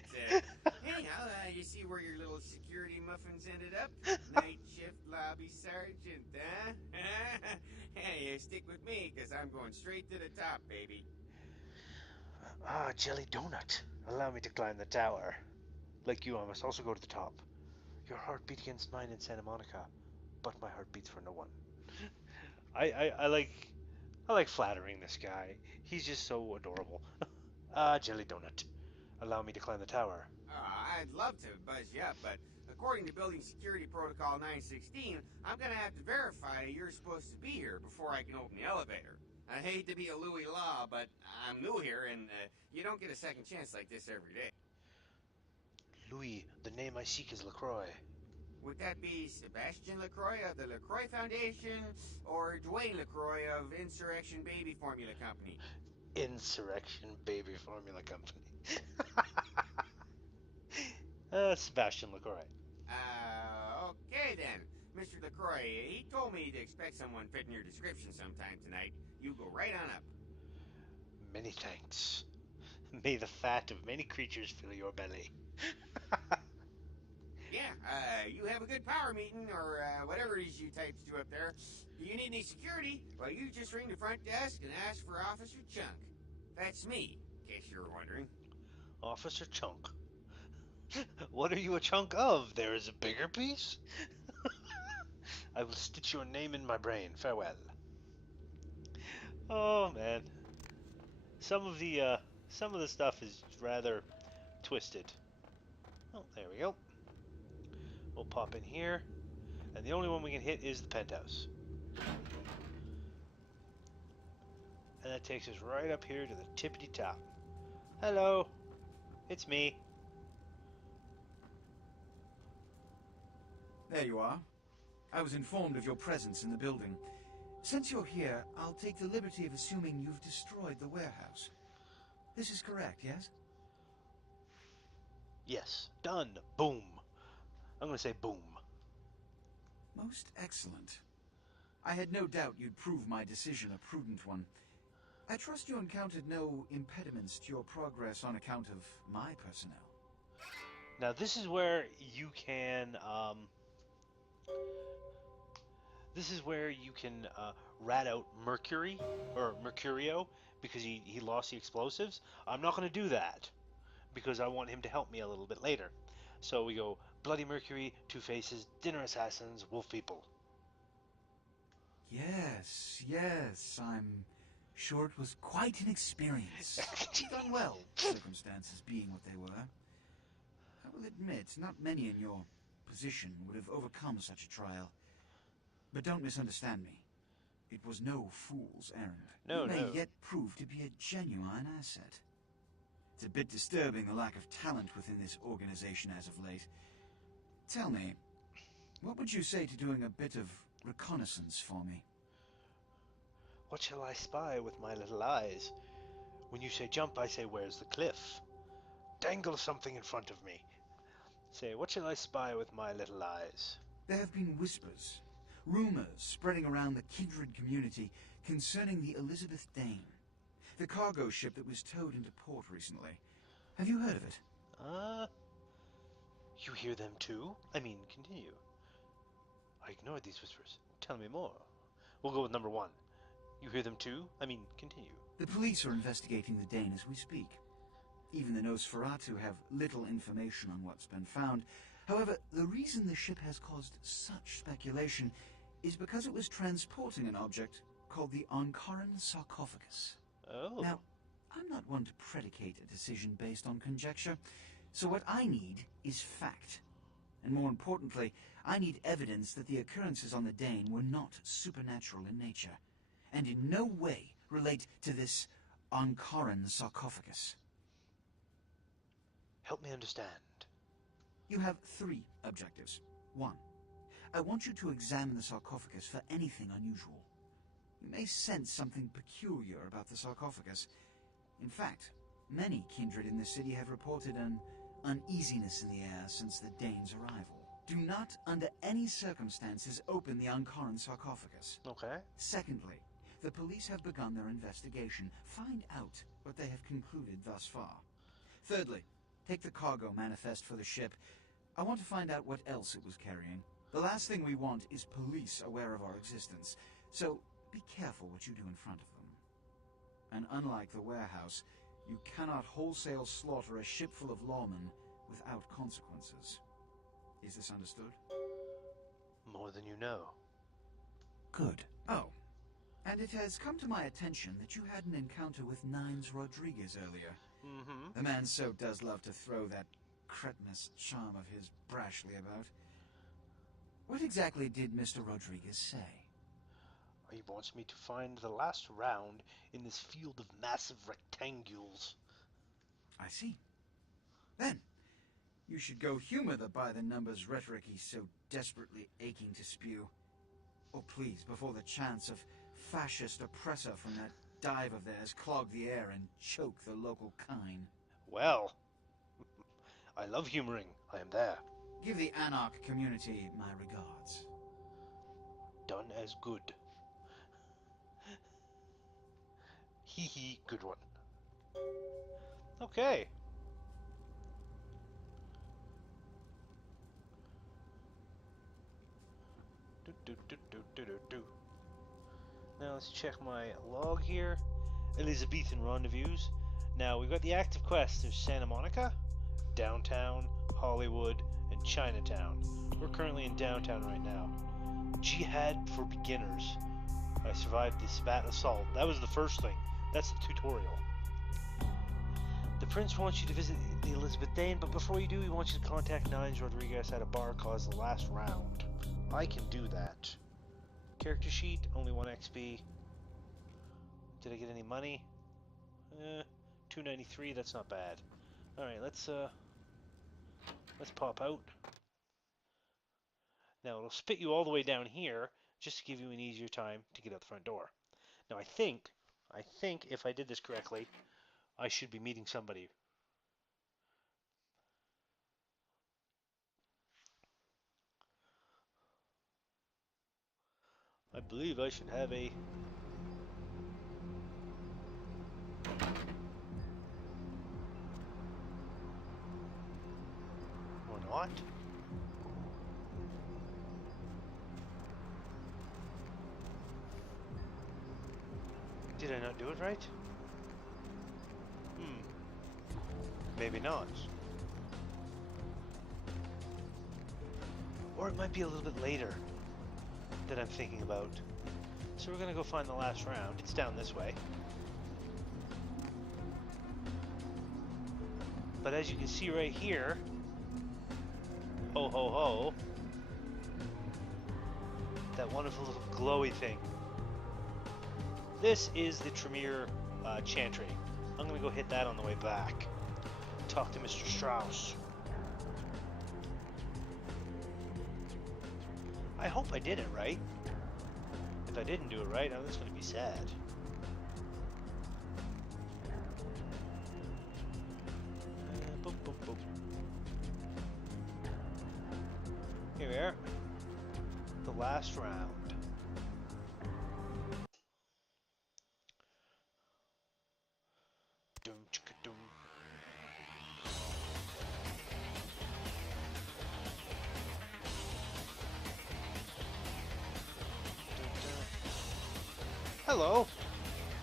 anyhow, you see where your little security muffins ended up? Night shift lobby sergeant, huh? Hey, stick with me, because I'm going straight to the top, baby. Ah, Jelly Donut. Allow me to climb the tower. Like you, I must also go to the top. Your heart beat against mine in Santa Monica, but my heart beats for no one. I like flattering this guy. He's just so adorable. Jelly Donut. Allow me to climb the tower. I'd love to buzz you up, but according to Building Security Protocol 916, I'm gonna have to verify you're supposed to be here before I can open the elevator. I hate to be a Louis Law, but I'm new here, and you don't get a second chance like this every day. Louis, the name I seek is LaCroix. Would that be Sebastian LaCroix of the LaCroix Foundation or Dwayne LaCroix of Insurrection Baby Formula Company? Insurrection Baby Formula Company. Sebastian LaCroix. Okay then. Mr. LaCroix, he told me to expect someone fitting your description sometime tonight. You go right on up. Many thanks. May the fat of many creatures fill your belly. Yeah, you have a good power meeting, or whatever it is you types do up there. Do you need any security? Well, you just ring the front desk and ask for Officer Chunk. That's me, in case you were wondering. Officer Chunk. What are you a chunk of? There is a bigger piece? I will stitch your name in my brain. Farewell. Oh man. Some of the stuff is rather twisted. Oh, there we go. We'll pop in here, and the only one we can hit is the penthouse. And that takes us right up here to the tippity top. Hello, it's me. There you are. I was informed of your presence in the building. Since you're here, I'll take the liberty of assuming you've destroyed the warehouse. This is correct, yes? Yes, done. Boom. I'm gonna say boom. Most excellent. I had no doubt you'd prove my decision a prudent one. I trust you encountered no impediments to your progress on account of my personnel. Now this is where you can rat out Mercury or Mercurio because he lost the explosives. I'm not going to do that because I want him to help me a little bit later. So we go Bloody Mercury, Two Faces, Dinner Assassins, Wolf People. Yes, I'm sure it was quite an experience. You've done well, circumstances being what they were. I will admit, not many in your position would have overcome such a trial. But don't misunderstand me. It was no fool's errand. No, It may no. yet prove to be a genuine asset. It's a bit disturbing, the lack of talent within this organization as of late. Tell me, what would you say to doing a bit of reconnaissance for me? What shall I spy with my little eyes? When you say jump, I say where's the cliff? Dangle something in front of me. Say, what shall I spy with my little eyes? There have been whispers, rumors spreading around the kindred community concerning the Elizabeth Dane, the cargo ship that was towed into port recently. Have you heard of it? You hear them too? I mean, continue. I ignored these whispers. Tell me more. We'll go with number one. You hear them too? I mean, continue. The police are investigating the Dane as we speak. Even the Nosferatu have little information on what's been found. However, the reason the ship has caused such speculation is because it was transporting an object called the Ankaran sarcophagus. Oh. Now, I'm not one to predicate a decision based on conjecture, so what I need is fact. And more importantly, I need evidence that the occurrences on the Dane were not supernatural in nature, and in no way relate to this Ankaran sarcophagus. Help me understand. You have 3 objectives. 1. I want you to examine the sarcophagus for anything unusual. You may sense something peculiar about the sarcophagus. In fact, many kindred in the city have reported an uneasiness in the air since the Dane's arrival. Do not, under any circumstances, open the Ankaran sarcophagus. Okay. Secondly, the police have begun their investigation. Find out what they have concluded thus far. Thirdly, take the cargo manifest for the ship. I want to find out what else it was carrying. The last thing we want is police aware of our existence, so be careful what you do in front of them. And unlike the warehouse, you cannot wholesale slaughter a ship full of lawmen without consequences. Is this understood? More than you know. Good. Oh, and it has come to my attention that you had an encounter with Nines Rodriguez earlier. Mm-hmm. The man so does love to throw that cretinous charm of his brashly about. What exactly did Mr. Rodriguez say? He wants me to find the last round in this field of massive rectangules. I see. Then, You should go humor the by-the-numbers rhetoric he's so desperately aching to spew. Oh, please, before the chance of fascist oppressor from that dive of theirs clog the air and choke the local kine. Well, I love humoring. I am there. Give the Anarch community my regards. Done as good. Hee hee, good one. Okay. Now let's check my log here. Elizabethan rendezvous. Now we've got the active quests. There's Santa Monica, Downtown, Hollywood, and Chinatown. We're currently in Downtown right now. Jihad for beginners. I survived the Sabbat assault. That was the first thing. That's the tutorial. The prince wants you to visit the Elizabethane, but before you do, he wants you to contact Nines Rodriguez at a bar called The Last Round. I can do that. Character sheet, only 1 XP. Did I get any money? 293, that's not bad. Alright, let's pop out. Now it'll spit you all the way down here, just to give you an easier time to get out the front door. Now I think if I did this correctly, I should be meeting somebody. I believe I should have a... Or not? Did I not do it right? Maybe not. Or it might be a little bit later that I'm thinking about. So we're gonna go find the last round. It's down this way. But as you can see right here, ho ho ho, that wonderful little glowy thing. This is the Tremere Chantry. I'm gonna go hit that on the way back. Talk to Mr. Strauss. I hope I did it right. If I didn't do it right, I'm just going to be sad. Boop, boop, boop. Here we are. The last round. Dum, chicka, dum. Hello.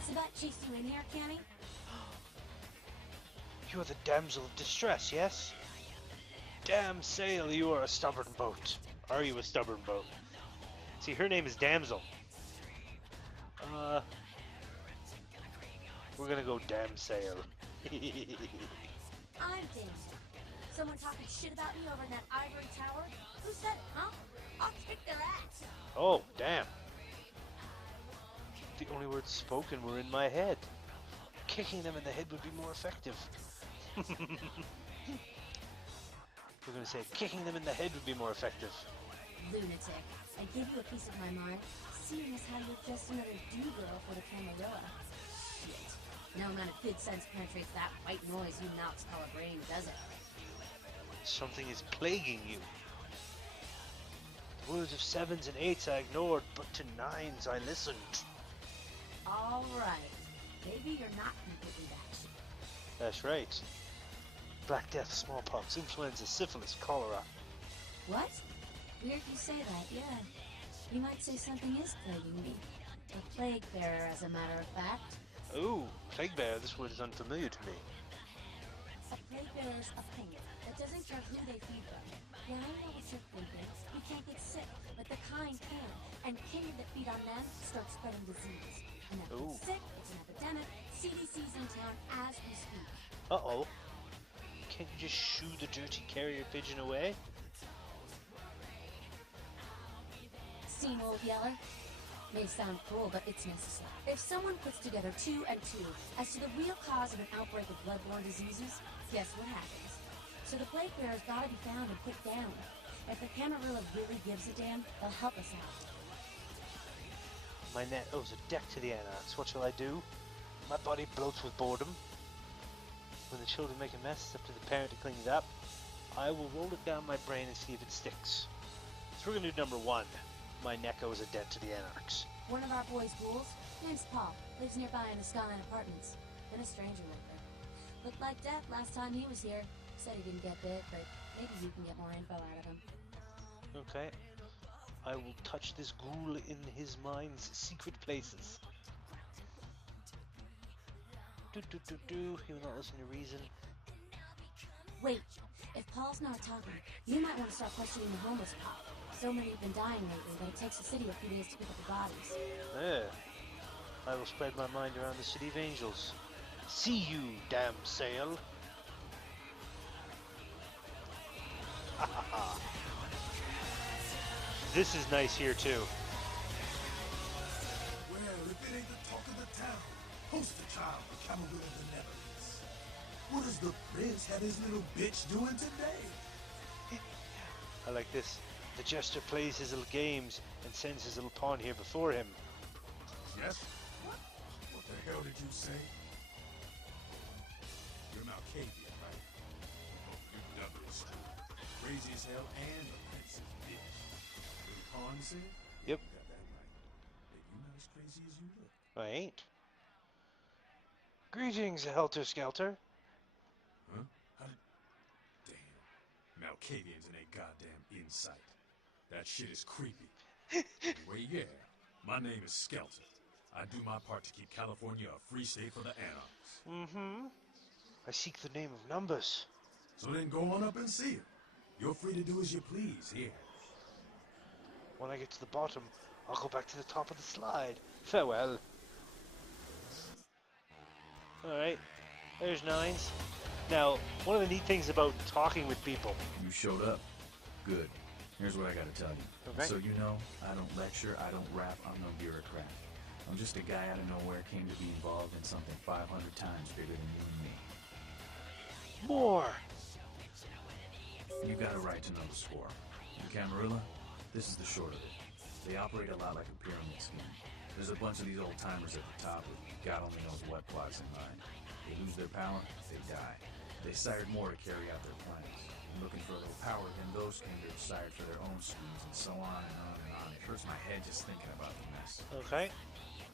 Sabbat chased you in here, Cammy? You are the damsel of distress, yes? Damn sail, you are a stubborn boat. Are you a stubborn boat? See, her name is Damsel. We're gonna go damn sail. I'm Damsel. Someone talking shit about me over in that ivory tower? Who said it, huh? I'll kick their ass. Oh, damn. The only words spoken were in my head. Kicking them in the head would be more effective. We're gonna say kicking them in the head would be more effective. Lunatic. I give you a piece of my mind, seeing as how you're just another do-girl for the Camarilla. Shit. No amount of good sense penetrates that white noise you knocks call a brain, does it? Something is plaguing you. The words of 7s and 8s I ignored, but to 9s I listened. All right. Maybe you're not completely batshit. That's right. Black Death, smallpox, influenza, syphilis, cholera. What? Weird you say that, yeah. You might say something is plaguing me. A plague bearer, as a matter of fact. Ooh, plague bearer, this word is unfamiliar to me. A plague bearer's a thing that doesn't care who they feed from. Yeah, I know what you're thinking. You can't get sick, but the kind can. And kindred that feed on them start spreading disease. And that gets sick, it's an epidemic. CDC's in town as we speak. Uh-oh. Can't you just shoo the dirty carrier pigeon away? Seen Old Yeller? May sound cruel, but it's necessary. If someone puts together 2 and 2 as to the real cause of an outbreak of bloodborne diseases, guess what happens? So the Blade Bearer's gotta be found and put down. If the Camarilla really gives a damn, they'll help us out. My net owes a debt to the Anarchs. What shall I do? My body bloats with boredom. When the children make a mess, it's up to the parent to clean it up. I will roll it down my brain and see if it sticks. So we're gonna do number 1. My neck owes a debt to the Anarchs. One of our boys' ghouls, name's Paul, lives nearby in the Skyline Apartments. Been a stranger lately. Looked like death last time he was here. Said he didn't get bit, but maybe you can get more info out of him. Okay. I will touch this ghoul in his mind's secret places. He will not listen to reason. Wait, if Paul's not talking, you might want to start questioning the homeless pop. So many have been dying lately that it takes the city a few days to pick up the bodies. There. I will spread my mind around the City of Angels. See you, damn sail. This is nice here too. Well, if it ain't the talk of the town, poster child for Camarilla benevolence. What does the prince have his little bitch doing today? I like this. The jester plays his little games and sends his little pawn here before him. Yes? What the hell did you say? You're Malkavian, right? Oh, you're doubly screwed. Crazy as hell and a prince's bitch. Little pawn said? Yep. You got that right. Maybe you're not as crazy as you look. I ain't. Greetings, Helter Skelter. Huh? How did... Damn. Malkavians and a goddamn insight. That shit is creepy. Anyway, yeah. My name is Skelter. I do my part to keep California a free state for the Anarchs. Mm-hmm. I seek the name of numbers. So then go on up and see him. You're free to do as you please here. When I get to the bottom, I'll go back to the top of the slide. Farewell. Alright. There's Nines. Now, one of the neat things about talking with people... You showed up. Good. Here's what I gotta tell you. Okay. So you know, I don't lecture, I don't rap, I'm no bureaucrat. I'm just a guy out of nowhere came to be involved in something 500 times bigger than you and me. More! You got a right to know the score. In Camarilla, this is the short of it. They operate a lot like a pyramid scheme. There's a bunch of these old-timers at the top with God only knows what plots in mind. They lose their power, they die. They sired more to carry out their plans. Looking for a little power, then those came to have sired for their own schemes, and so on and on and on. It hurts my head just thinking about the mess. Okay.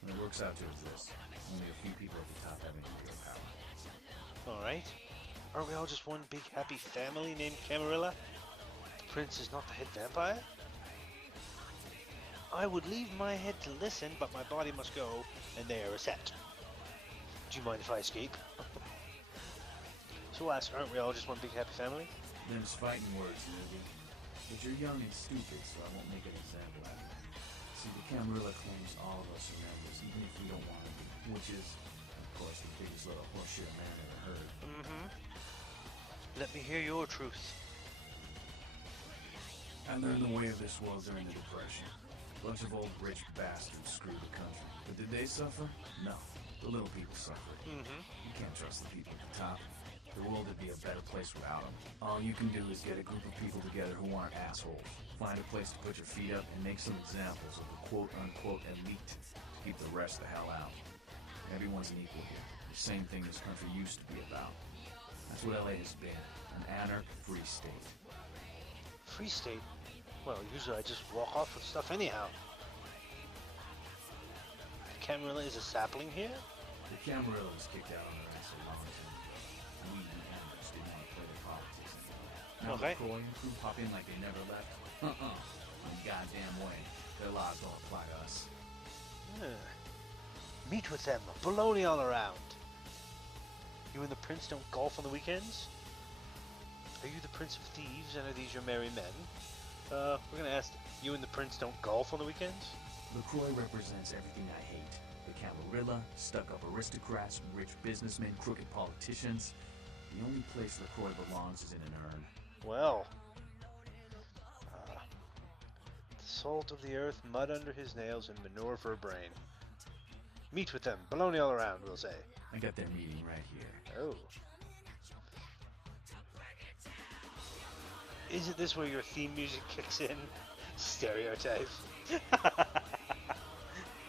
And it works out to is this. Only a few people at the top have any real power. Alright. Aren't we all just one big happy family named Camarilla? The prince is not the head vampire? I would leave my head to listen, but my body must go, and they are set. Do you mind if I escape? So ask, aren't we all just one big happy family? Them's fighting words, nigga. But you're young and stupid, so I won't make an example out of you. See, the Camarilla claims all of us are members, even if we don't want to be. Which is, of course, the biggest little horseshit man ever heard. Mm-hmm. Let me hear your truth. I learned the way of this world during the Depression. A bunch of old rich bastards screwed the country. But did they suffer? No. The little people suffered. Mm-hmm. You can't trust the people at the top. The world would be a better place without them. All you can do is get a group of people together who aren't assholes. Find a place to put your feet up and make some examples of the quote-unquote elite to keep the rest the hell out. Everyone's an equal here. The same thing this country used to be about. That's what LA has been. An anarch free state. Free state? Well, usually I just walk off with stuff anyhow. The Camarilla is a sapling here? The Camarilla was kicked out on their ass a long time ago. We, the Anarchs, didn't want to play their politics anymore. Now Okay. the Croy and crew pop in like they never left. No goddamn way. Their laws don't apply to us. Meet with them. Baloney all around. You and the prince don't golf on the weekends? Are you the prince of thieves, and are these your merry men? We're gonna ask, you and the prince don't golf on the weekends? LaCroix represents everything I hate. The Camarilla, stuck-up aristocrats, rich businessmen, crooked politicians. The only place LaCroix belongs is in an urn. Well, the salt of the earth, mud under his nails, and manure for a brain. Meet with them. Baloney all around, we'll say. I got their meeting right here. Oh. Isn't this where your theme music kicks in? Stereotype.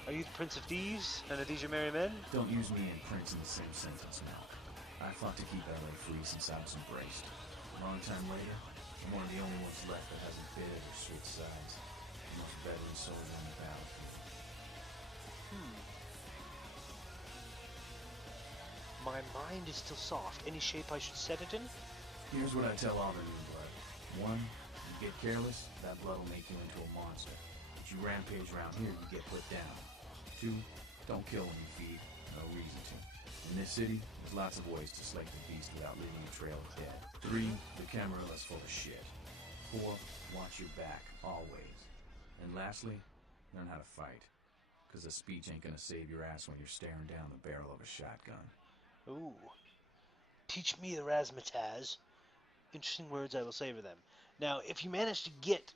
Are you the Prince of Thieves? And are these your merry men? Don't use me and Prince in the same sentence, Malk. I fought to keep LA free since I was embraced. A long time later, I'm one of the only ones left that hasn't bid or switched sides. The most veteran soldier on the battlefield. My mind is still soft. Any shape I should set it in? Here's what I tell all the new blood. 1, you get careless, that blood will make you into a monster. If you rampage around here, you get put down. 2, don't kill when you feed. No reason to. In this city, there's lots of ways to slay the beast without leaving a trail of dead. 3, the Camarillo's full of shit. 4, watch your back, always. And lastly, learn how to fight. Because a speech ain't gonna save your ass when you're staring down the barrel of a shotgun. Ooh. Teach me the razzmatazz. Interesting words, I will savor them. Now, if you manage to get...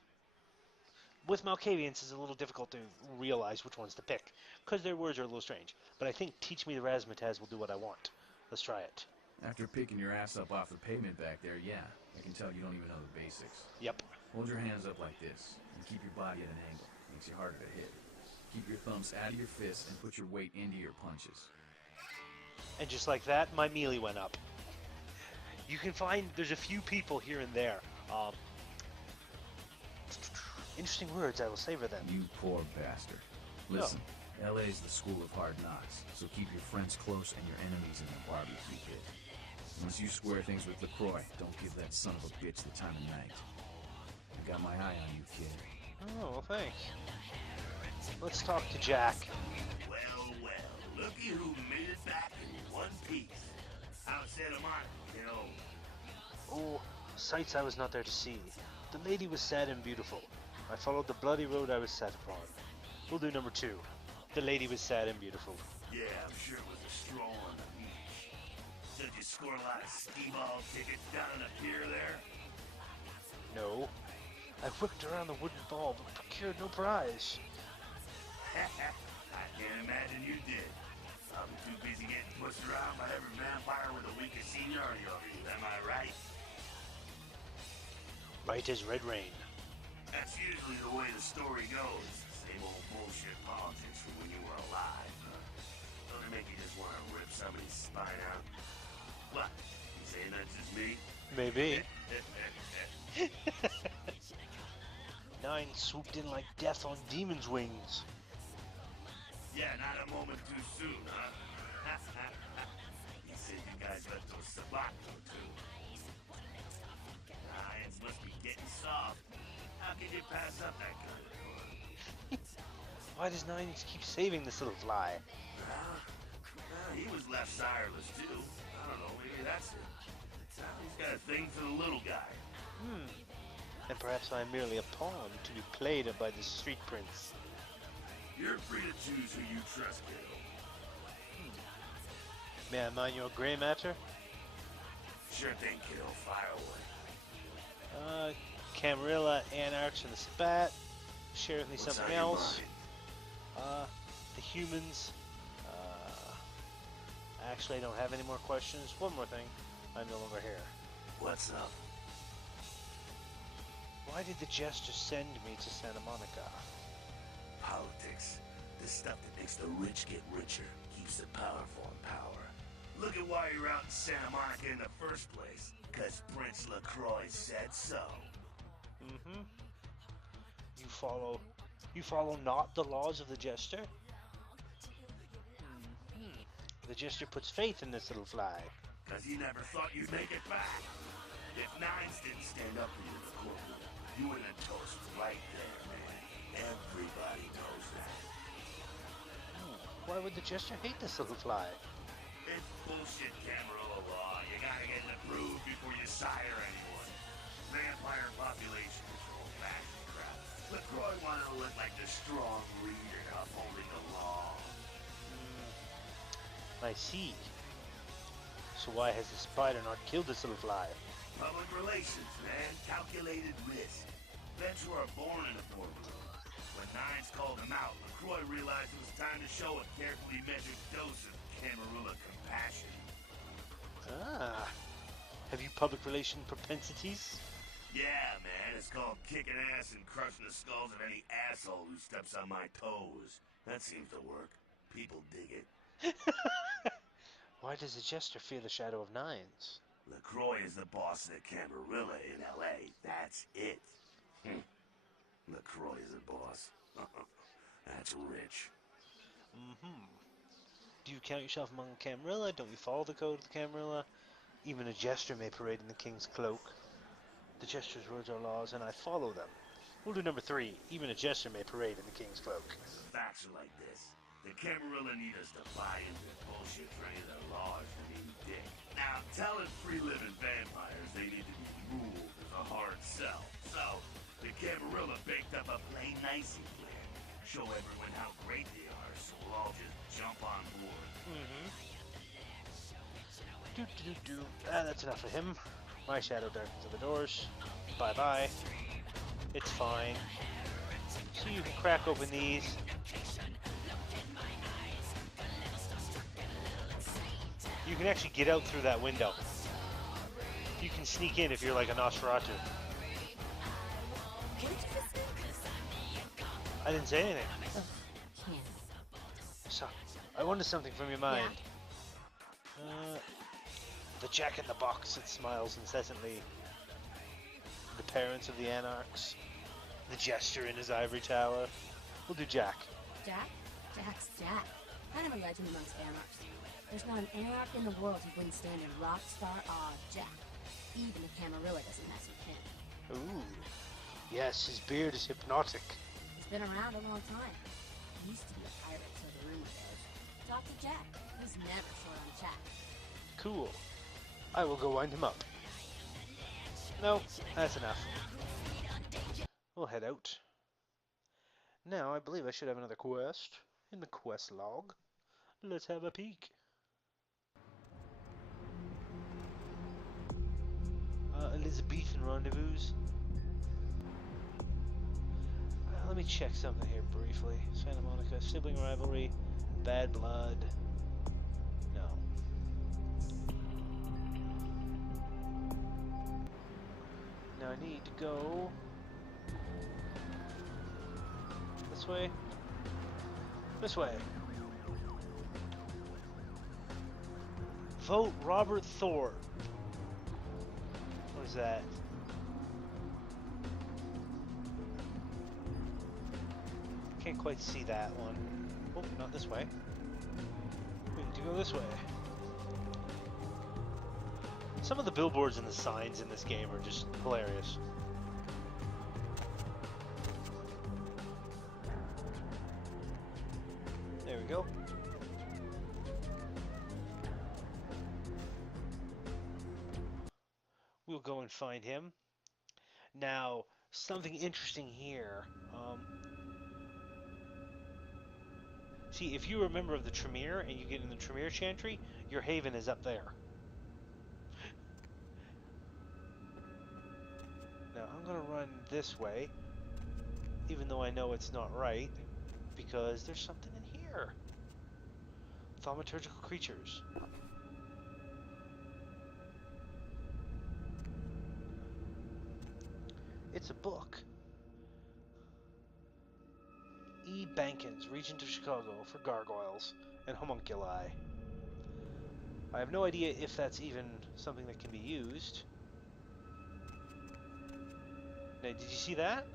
With Malkavians, it's a little difficult to realize which ones to pick, because their words are a little strange. But I think teach me the razzmatazz will do what I want. Let's try it. After picking your ass up off the pavement back there, yeah. I can tell you don't even know the basics. Yep. Hold your hands up like this, and keep your body at an angle. Makes you harder to hit. Keep your thumbs out of your fists and put your weight into your punches. And just like that, my melee went up. You can find there's a few people here and there. Interesting words, I will savor them. You poor bastard. Listen, LA's the school of hard knocks, so keep your friends close and your enemies in the barbecue pit. Once you square things with LaCroix, don't give that son of a bitch the time of night. I got my eye on you, kid. Oh, well, thanks. Let's talk to Jack. Well, looky who made it back in one piece. How's Santa Monica, you know? Oh, sights I was not there to see. The lady was sad and beautiful. I followed the bloody road I was set upon. We'll do number 2. The lady was sad and beautiful. Yeah, I'm sure it was a stroll on the beach. Did you score a lot of skee-ball tickets down in the pier there? No. I whipped around the wooden ball, but procured no prize. I can't imagine you did. I'll be too busy getting pushed around by every vampire with the weakest seniority over you, am I right? Right as red rain. That's usually the way the story goes. Same old bullshit politics from when you were alive, huh? Don't it make you just want to rip somebody's spine out? What? You saying that's just me? Maybe. 9 swooped in like death on demon's wings. Yeah, not a moment too soon, huh? You said you guys let those Sabbat go too. Hands must be getting soft. How can you pass up that kind of fun? Why does 9 keep saving this little fly? He was left sireless too. I don't know, maybe that's it. He's got a thing for the little guy. And perhaps I'm merely a pawn to be played by the street prince. You're free to choose who you trust, kiddo. May I mind your gray matter? Sure thing, kiddo. Fire away. Camarilla, Anarchs, and the Sabbat. Share with me What's something on your else. mind? The humans. Actually, I don't have any more questions. One more thing. I'm no longer here. What's up? Why did the Jester send me to Santa Monica? Politics. The stuff that makes the rich get richer. Keeps the powerful in power. Look at why you're out in Santa Monica in the first place. Because Prince LaCroix said so. You follow not the laws of the Jester? The Jester puts faith in this little fly. Because he never thought you'd make it back. If Nines didn't stand up for you in the courtroom, you would have toast right there, man. Everybody knows that. Why would the Jester hate this little fly? It's bullshit Camarillo law. You gotta get it approved before you sire anyone. Vampire population control, fashion crap. LaCroix wanted to look like the strong leader upholding the law. I see. So why has the spider not killed this little fly? Public relations, man. Calculated risk. Vets were born in the boardroom. When Nines called him out, LaCroix realized it was time to show a carefully measured dose of Camarilla compassion. Have you public relation propensities? Yeah, man, it's called kicking ass and crushing the skulls of any asshole who steps on my toes. That seems to work. People dig it. Why does the Jester fear the Shadow of Nines? LaCroix is the boss of the Camarilla in L.A. That's it. LaCroix is the boss. That's rich. Mm-hmm. Do you count yourself among the Camarilla? Don't you follow the code of the Camarilla? Even a Jester may parade in the King's Cloak. The Jester's words are laws, and I follow them. We'll do number 3. Even a Jester may parade in the King's Cloak. Facts are like this. The Camarilla need us to buy into their bullshit for any of their laws for being dick. Now, telling free-living vampires they need to be ruled is a hard sell. So, the Camarilla baked up a plain nicey plan. Show everyone how great they are, so we'll all just jump on board. That's enough of him. My shadow darkens at the doors. Bye-bye. It's fine. So you can crack open these. You can actually get out through that window. You can sneak in if you're like a Nosferatu. I didn't say anything. So, I wanted something from your mind. The Jack in the Box that smiles incessantly. The parents of the Anarchs. The Jester in his ivory tower. We'll do Jack. Jack? Jack's Jack. Kind of a legend amongst Anarchs. There's not an Anarch in the world who wouldn't stand in rock star awe of Jack. Even the Camarilla doesn't mess with him. Ooh. Yes, his beard is hypnotic. He's been around a long time. He used to be a pirate, so the rumor goes. Talk to Jack. He's never short on chat. Cool. I will go wind him up. No, that's enough. We'll head out. Now, I believe I should have another quest in the quest log. Let's have a peek. Elizabethan rendezvous. Let me check something here briefly. Santa Monica, sibling rivalry, bad blood. No. Now I need to go this way. This way. Vote Robert Thor. What is that? Can't quite see that one. Oh, not this way. We need to go this way. Some of the billboards and the signs in this game are just hilarious. There we go. We'll go and find him. Now, something interesting here. See, if you're a member of the Tremere and you get in the Tremere Chantry, your haven is up there. Now, I'm going to run this way, even though I know it's not right, because there's something in here. Thaumaturgical creatures. It's a book. E. Bankins, Regent of Chicago, for gargoyles and homunculi. I have no idea if that's even something that can be used. Now, did you see that?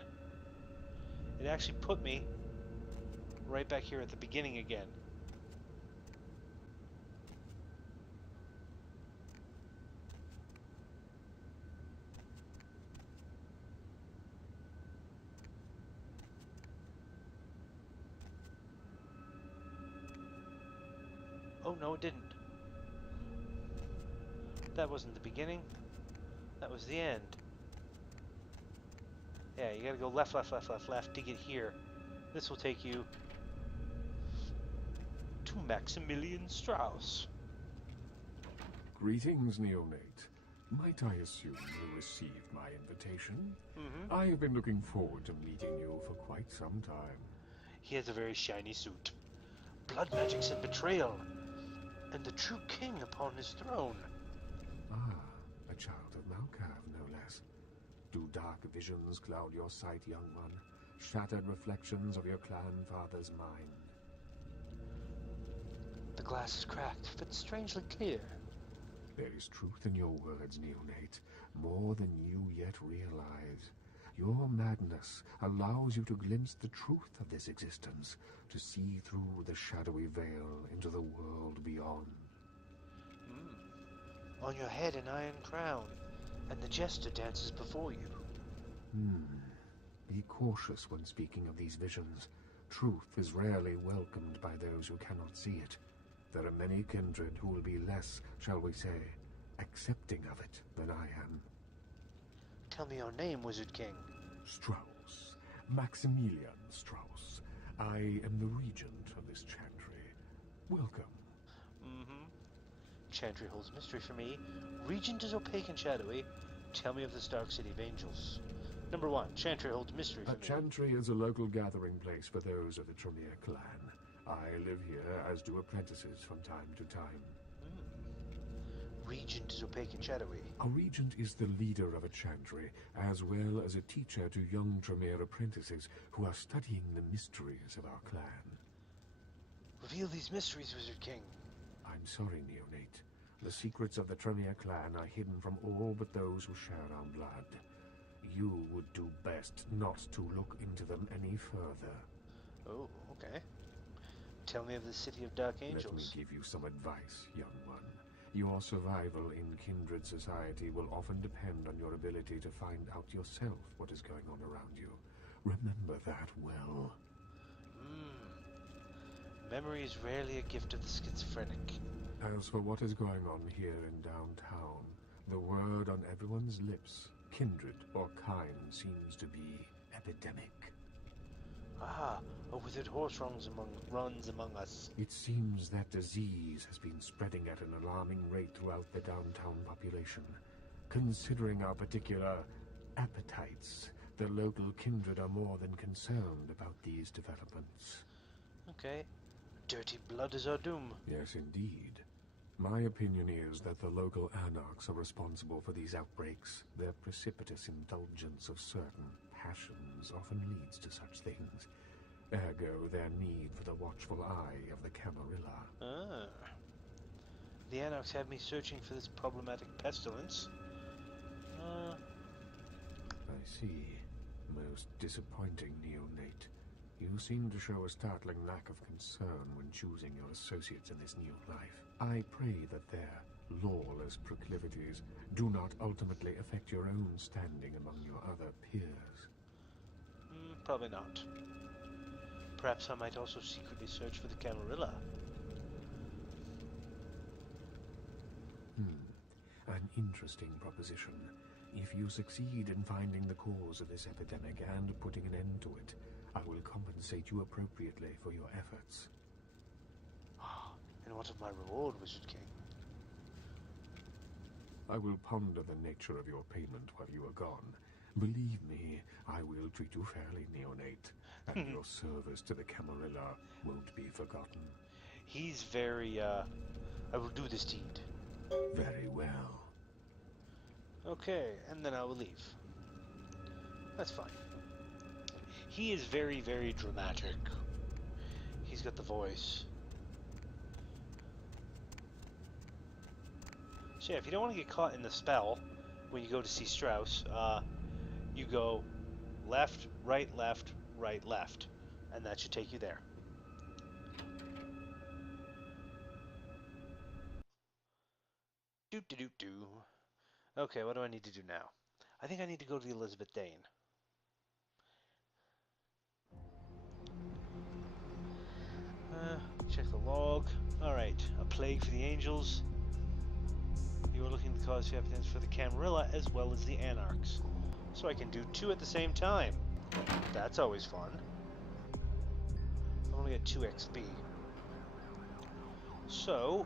It actually put me right back here at the beginning again. Oh, no, it didn't. That wasn't the beginning. That was the end. Yeah, you gotta go left, left, left, left, left to get here. This will take you to Maximilian Strauss. Greetings, neonate. Might I assume you received my invitation? Mm-hmm. I have been looking forward to meeting you for quite some time. He has a very shiny suit. Blood magics and betrayal. And the true king upon his throne. Ah, a child of Malkav, no less. Do dark visions cloud your sight, young one? Shattered reflections of your clan father's mind? The glass is cracked, but strangely clear. There is truth in your words, neonate, more than you yet realize. Your madness allows you to glimpse the truth of this existence, to see through the shadowy veil into the world beyond. On your head an iron crown, and the jester dances before you. Be cautious when speaking of these visions. Truth is rarely welcomed by those who cannot see it. There are many kindred who will be less, shall we say, accepting of it than I am. Tell me your name, Wizard King. Strauss. Maximilian Strauss. I am the regent of this chantry. Welcome. Chantry holds mystery for me. Regent is opaque and shadowy. Tell me of this dark city of angels. Number 1, Chantry holds mystery for me. A chantry is a local gathering place for those of the Tremere clan. I live here, as do apprentices from time to time. Regent is opaque and shadowy. A regent is the leader of a chantry, as well as a teacher to young Tremere apprentices who are studying the mysteries of our clan. Reveal these mysteries, Wizard King. I'm sorry, neonate. The secrets of the Tremere clan are hidden from all but those who share our blood. You would do best not to look into them any further. Oh, okay. Tell me of the city of dark angels. Let me give you some advice, young one. Your survival in kindred society will often depend on your ability to find out yourself what is going on around you. Remember that well. Memory is rarely a gift of the schizophrenic. As for what is going on here in downtown, the word on everyone's lips, kindred or kind, seems to be epidemic. A withered horse runs among us. It seems that disease has been spreading at an alarming rate throughout the downtown population. Considering our particular appetites, the local kindred are more than concerned about these developments. Okay. Dirty blood is our doom. Yes, indeed. My opinion is that the local Anarchs are responsible for these outbreaks. Their precipitous indulgence of certain passions often leads to such things. Ergo, their need for the watchful eye of the Camarilla. The Anarchs have me searching for this problematic pestilence. I see. Most disappointing, neonate. You seem to show a startling lack of concern when choosing your associates in this new life. I pray that their lawless proclivities do not ultimately affect your own standing among your other peers. Probably not. Perhaps I might also secretly search for the Camarilla. An interesting proposition. If you succeed in finding the cause of this epidemic and putting an end to it, I will compensate you appropriately for your efforts. And what of my reward, Wizard King? I will ponder the nature of your payment while you are gone. Believe me, I will treat you fairly, neonate, and your service to the Camarilla won't be forgotten. He's very, I will do this deed. Very well. Okay, and then I will leave. That's fine. He is very, very dramatic. He's got the voice. So yeah, if you don't want to get caught in the spell when you go to see Strauss, you go left, right, left, right, left, and that should take you there. Do. Okay, what do I need to do now? I think I need to go to the Elizabeth Dane. Check the log. Alright, a plague for the angels. You are looking to cause epidemics for the Camarilla as well as the Anarchs. So I can do 2 at the same time. That's always fun. I'm gonna get 2 XP. So,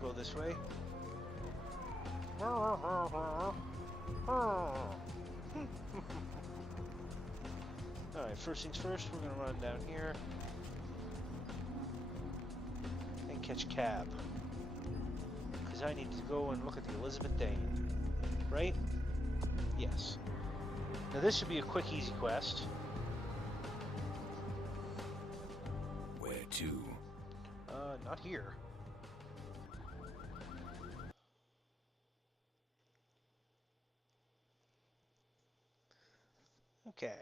we'll go this way. Alright, first things first, we're gonna run down here and catch cab. Because I need to go and look at the Elizabeth Dane. right? Yes. Now this should be a quick, easy quest. Where to? Not here. Okay.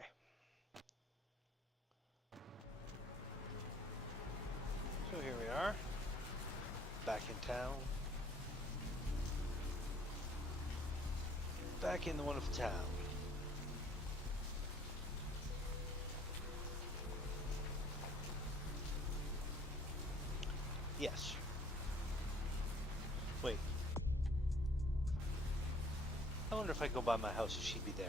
So here we are. Back in town. Back in the wonderful town. Yes. Wait. I wonder if I go by my house if she'd be there.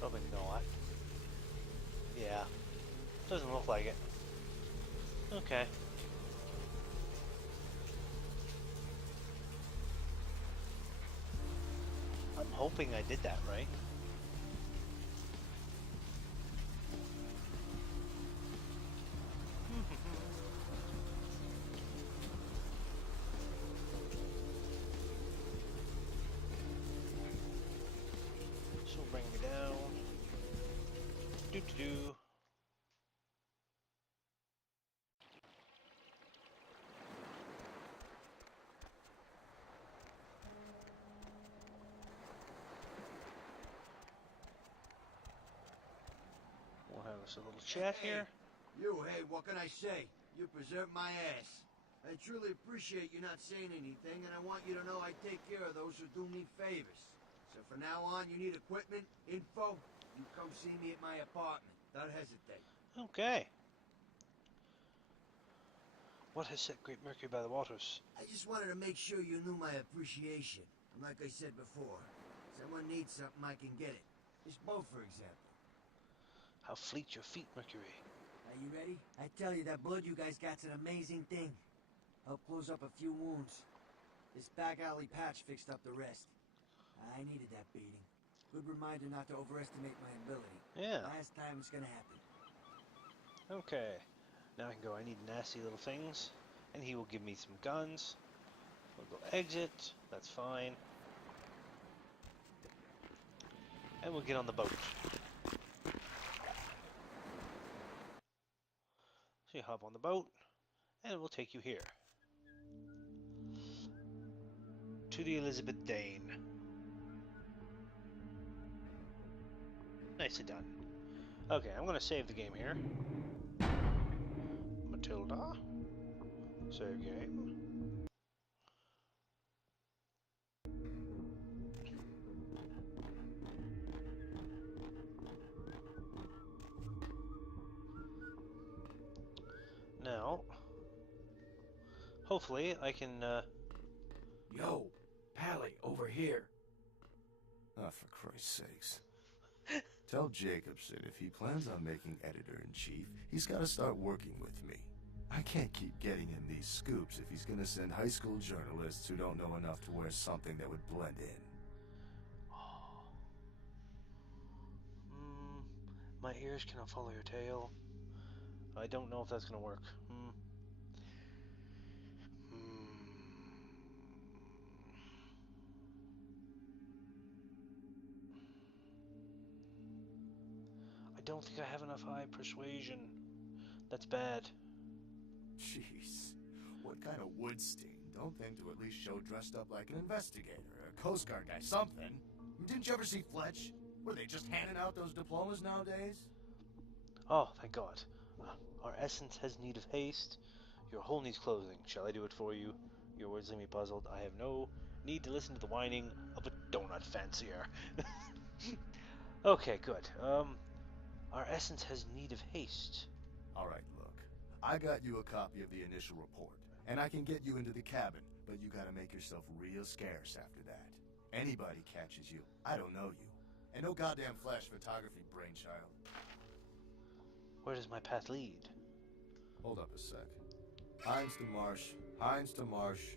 Probably not. Yeah. Doesn't look like it. Okay. I'm hoping I did that right. So bring me down. Do. We'll have us a little chat here. Hey, what can I say? You preserved my ass. I truly appreciate you not saying anything, and I want you to know I take care of those who do me favors. So from now on, you need equipment, info, you come see me at my apartment. Don't hesitate. Okay. What has set Great Mercury by the waters? I just wanted to make sure you knew my appreciation. And like I said before, someone needs something, I can get it. This boat, for example. How fleet your feet, Mercury. Are you ready? I tell you, that blood you guys got's an amazing thing. Helped close up a few wounds. This back alley patch fixed up the rest. I needed that beating. Good reminder not to overestimate my ability. Yeah. Last time it's gonna happen. Okay. Now I can go, I need nasty little things. And he will give me some guns. We'll go exit. That's fine. And we'll get on the boat. So you hop on the boat, and we'll take you here. To the Elizabeth Dane. Nicely done. Okay, I'm going to save the game here. Matilda. Save game. Now, hopefully I can, Yo, Pally, over here. Ah, for Christ's sakes. Tell Jacobson if he plans on making editor-in-chief, he's got to start working with me. I can't keep getting him these scoops if he's gonna send high school journalists who don't know enough to wear something that would blend in. My ears cannot follow your tail. I don't know if that's gonna work. I don't think I have enough high persuasion. That's bad. Jeez, what kind of Woodstein? Don't think to at least show dressed up like an investigator, a Coast Guard guy, something. Didn't you ever see Fletch? Were they just handing out those diplomas nowadays? Oh, thank God. Our essence has need of haste. Your hole needs closing. Shall I do it for you? Your words leave me puzzled. I have no need to listen to the whining of a donut fancier. Okay, good. Our essence has need of haste. Alright, look. I got you a copy of the initial report, and I can get you into the cabin, but you gotta make yourself real scarce after that. Anybody catches you, I don't know you. And no goddamn flash photography, brainchild. Where does my path lead? Hold up a sec. Hines to Marsh. Hines to Marsh.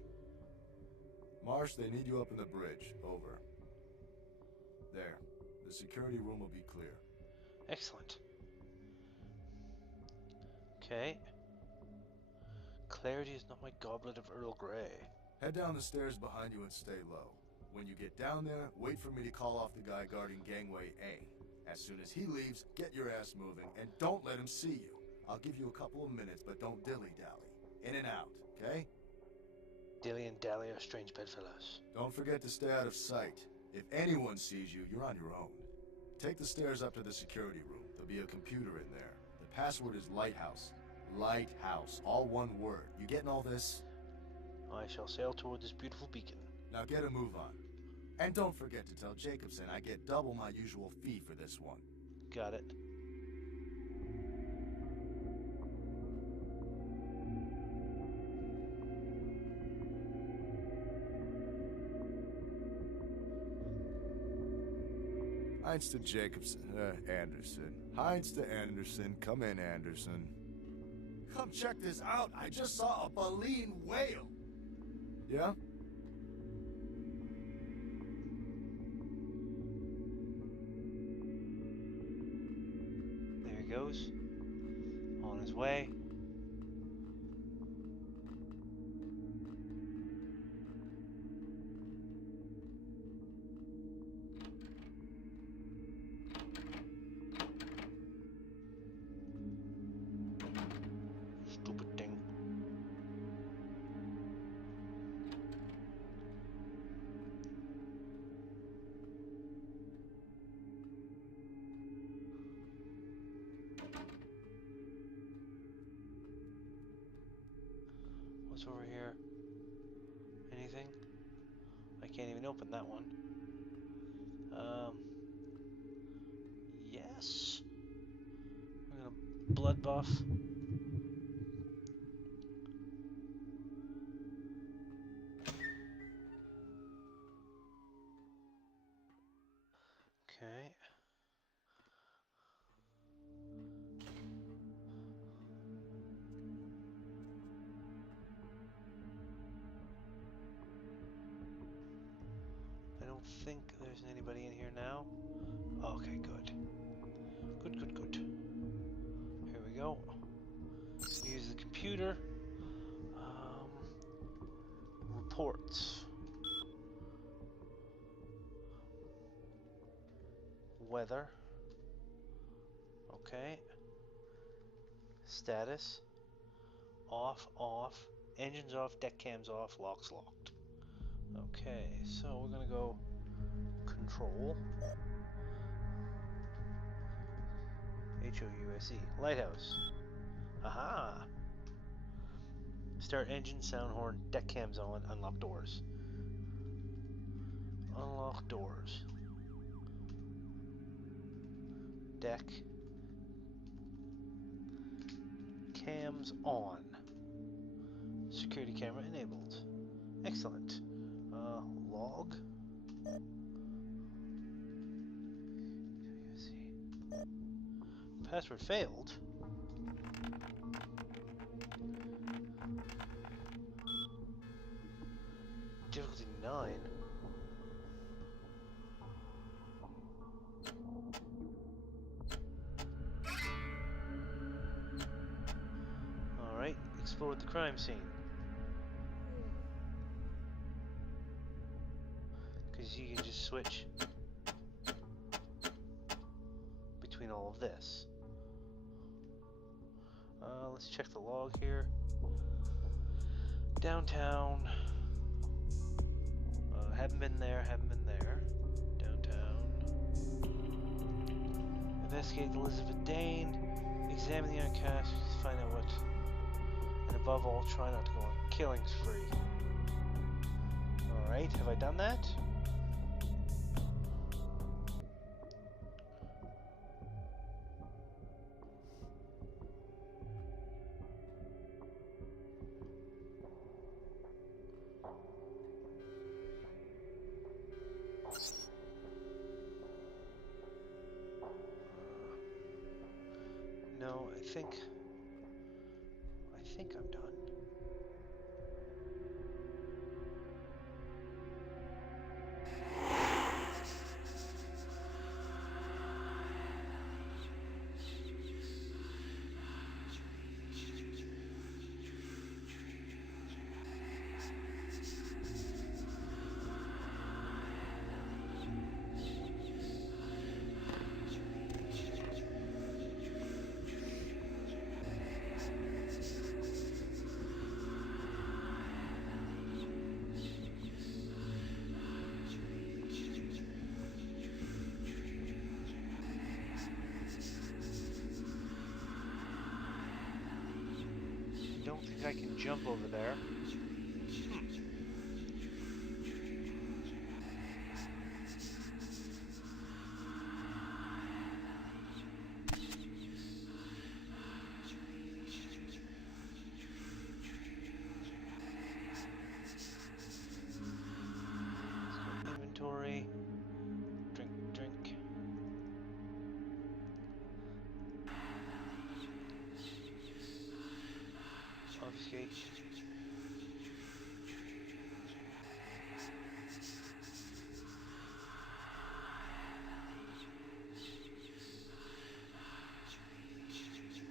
Marsh, they need you up in the bridge. Over. There. The security room will be clear. Excellent. Okay. Clarity is not my goblet of Earl Grey. Head down the stairs behind you and stay low. When you get down there, wait for me to call off the guy guarding gangway A. As soon as he leaves, get your ass moving, and don't let him see you. I'll give you a couple of minutes, but don't dilly-dally. In and out, okay? Dilly and dally are strange bedfellows. Don't forget to stay out of sight. If anyone sees you, you're on your own. Take the stairs up to the security room. There'll be a computer in there. The password is Lighthouse. Lighthouse. All one word. You getting all this? I shall sail toward this beautiful beacon. Now get a move on. And don't forget to tell Jacobson I get double my usual fee for this one. Got it. Heinz to Jacobson. Anderson. Heinz to Anderson. Come in, Anderson. Come check this out. I just saw a baleen whale. Yeah? There he goes. On his way. Stupid thing. What's over here? Anything? I can't even open that one. Yes. We're gonna blood buff. Okay. I don't think there's anybody in here now. Okay, good. Good. Here we go. Use the computer. Reports. Weather. Okay. Status. Off. Engines off, deck cams off, locks locked. Okay, so we're gonna go control. HOUSE. Lighthouse. Aha! Start engine, sound horn, deck cams on, unlock doors. Unlock doors. Deck. Cams on. Security camera enabled. Excellent. Log. Password failed. Difficulty 9. Alright, explore the crime scene. Because you can just switch between all of this. Let's check the log here. Downtown. Haven't been there. Downtown. Investigate Elizabeth Dane. Examine the Anarchs to find out what. And above all, try not to go on killing spree. Alright, have I done that? No, I think I'm done. don't think I can jump over there. Inventory. Drink. Obfuscate.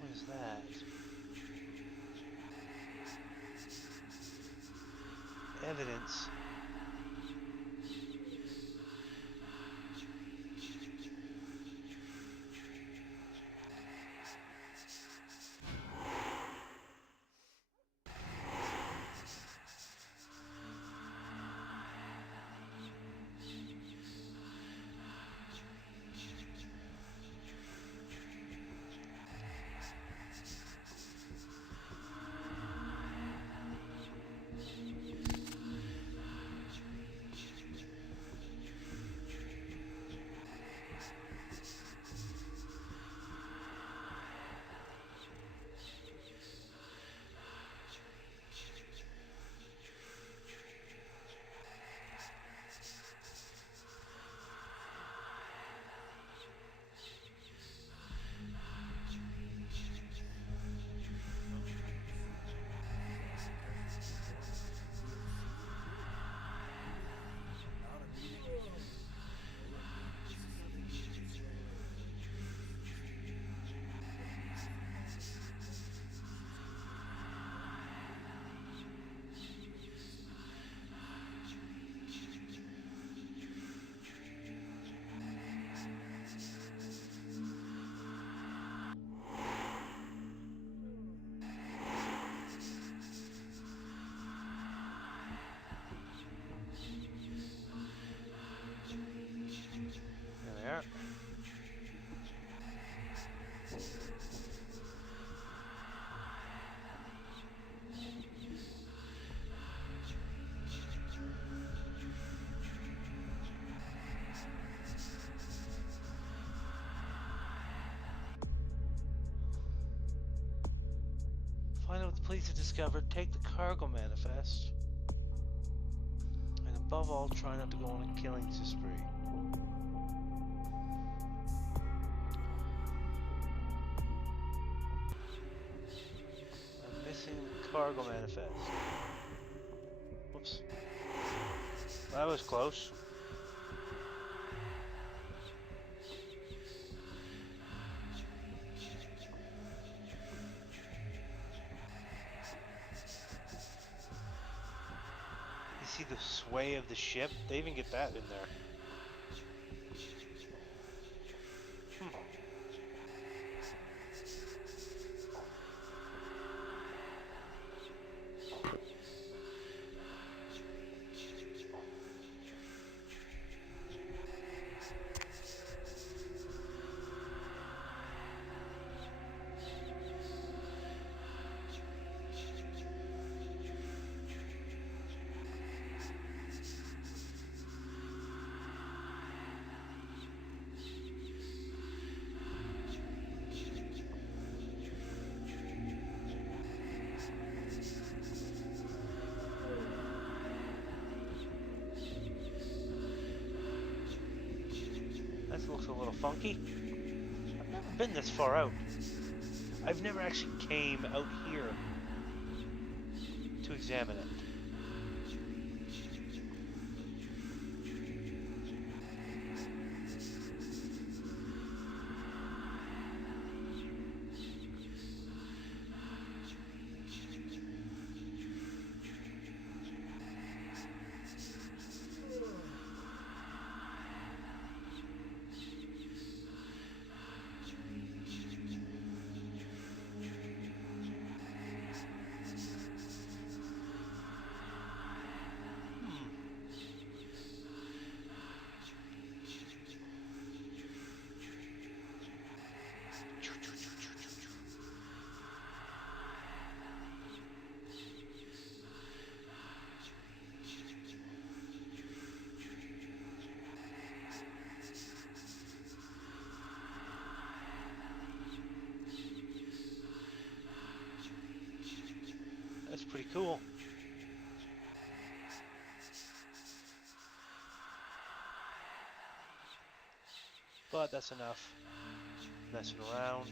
What is that? Evidence. There. Find out what the police have discovered, take the cargo manifest, and above all, try not to go on a killing spree. I'm missing the cargo manifest. Whoops. That was close. See the sway of the ship? They even get that in there. This looks a little funky. I've never been this far out. I've never actually came out here to examine it. But that's enough messing around.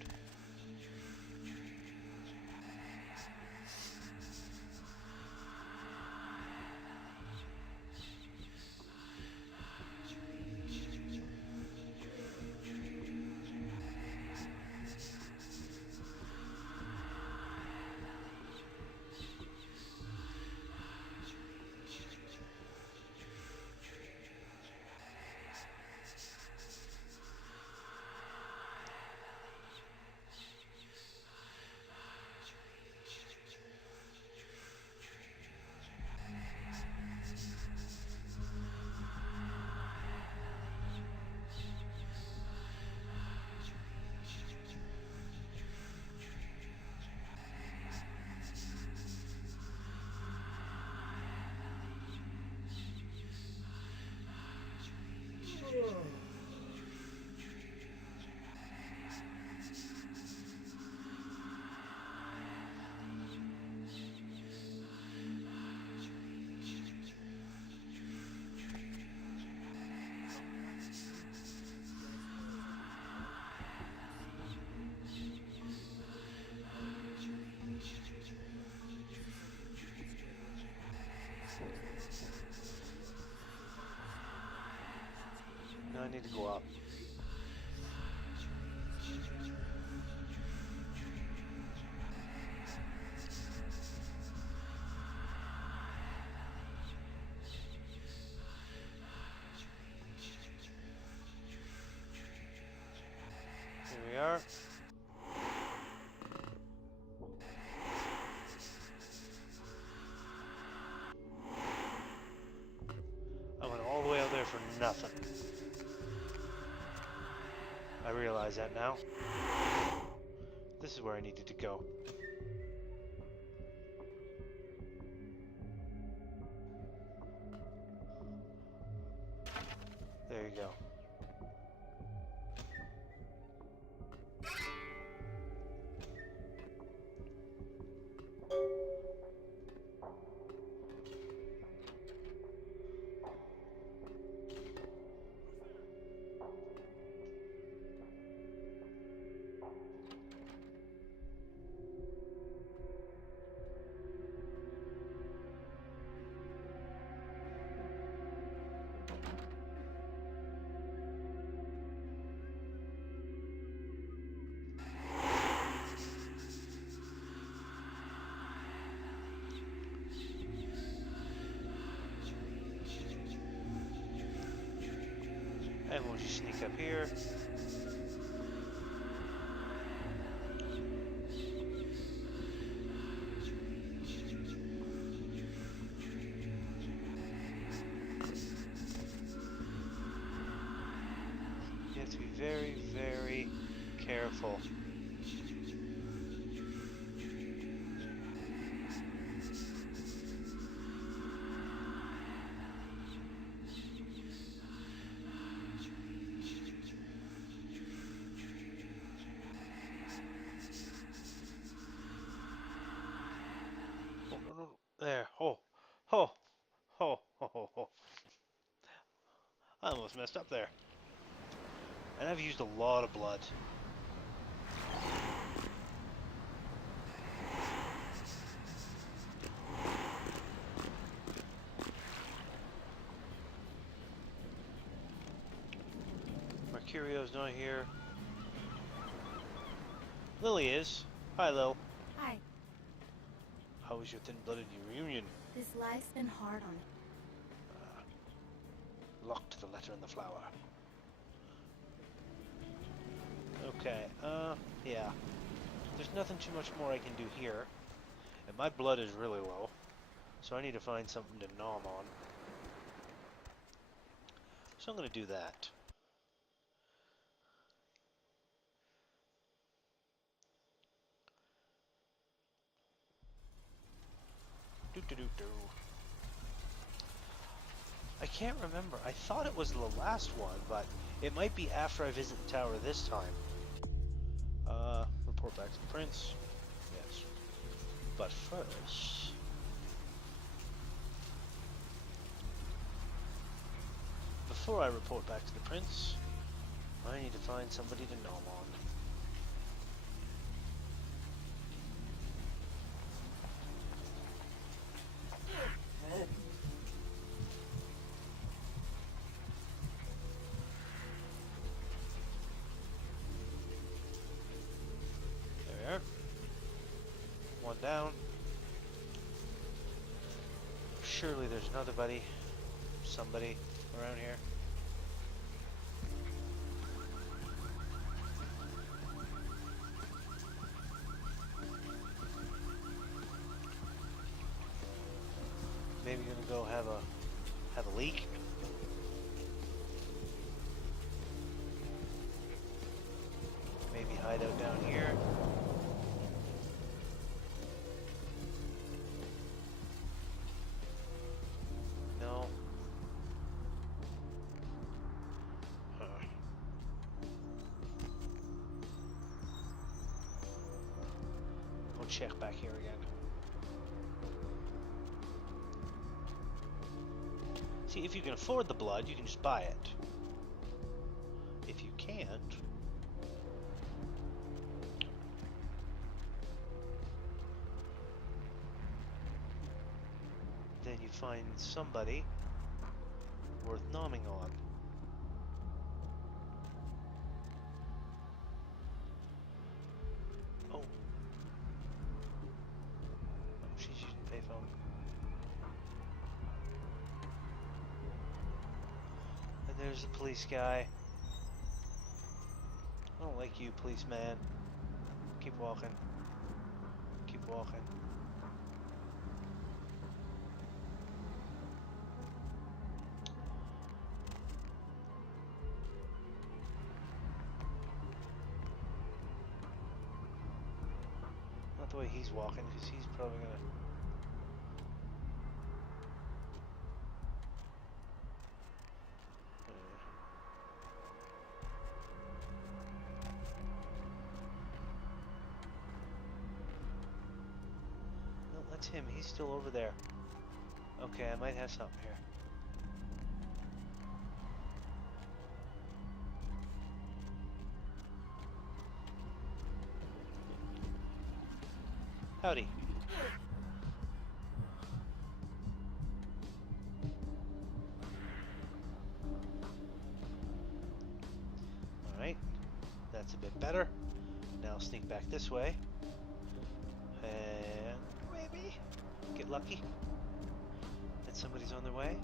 Now I need to go up. Here we are. I went all the way out there for nothing. I realize that now. This is where I needed to go. There you go. And we'll just sneak up here. You have to be very, very careful. There. Oh. Oh. Oh. Oh. Oh. Oh. I almost messed up there. And I've used a lot of blood. Mercurio's not here. Lily is. Hi, Lil. Hi. How was your thin-blooded reunion? This life's been hard on me. Locked the letter in the flower. Okay, yeah. There's nothing too much more I can do here. And my blood is really low. So I need to find something to gnaw on. So I'm going to do that. Do-do-do-do. I can't remember. I thought it was the last one, but it might be after I visit the tower this time. Report back to the prince. Yes. But first... before I report back to the prince, I need to find somebody to nom on. There we are. One down. Surely there's another somebody around here. Maybe gonna go have a leak. Maybe hide out down here. No. We'll check back here again. See, if you can afford the blood, you can just buy it. If you can't, then you find somebody worth nomming on. Oh. Oh, she's using payphone. And there's the police guy. I don't like you, policeman. Keep walking. Keep walking. Not the way he's walking, because he's probably gonna... That's him. He's still over there. Okay, I might have something here. Howdy. Alright. That's a bit better. Now sneak back this way. And maybe get lucky that somebody's on their way.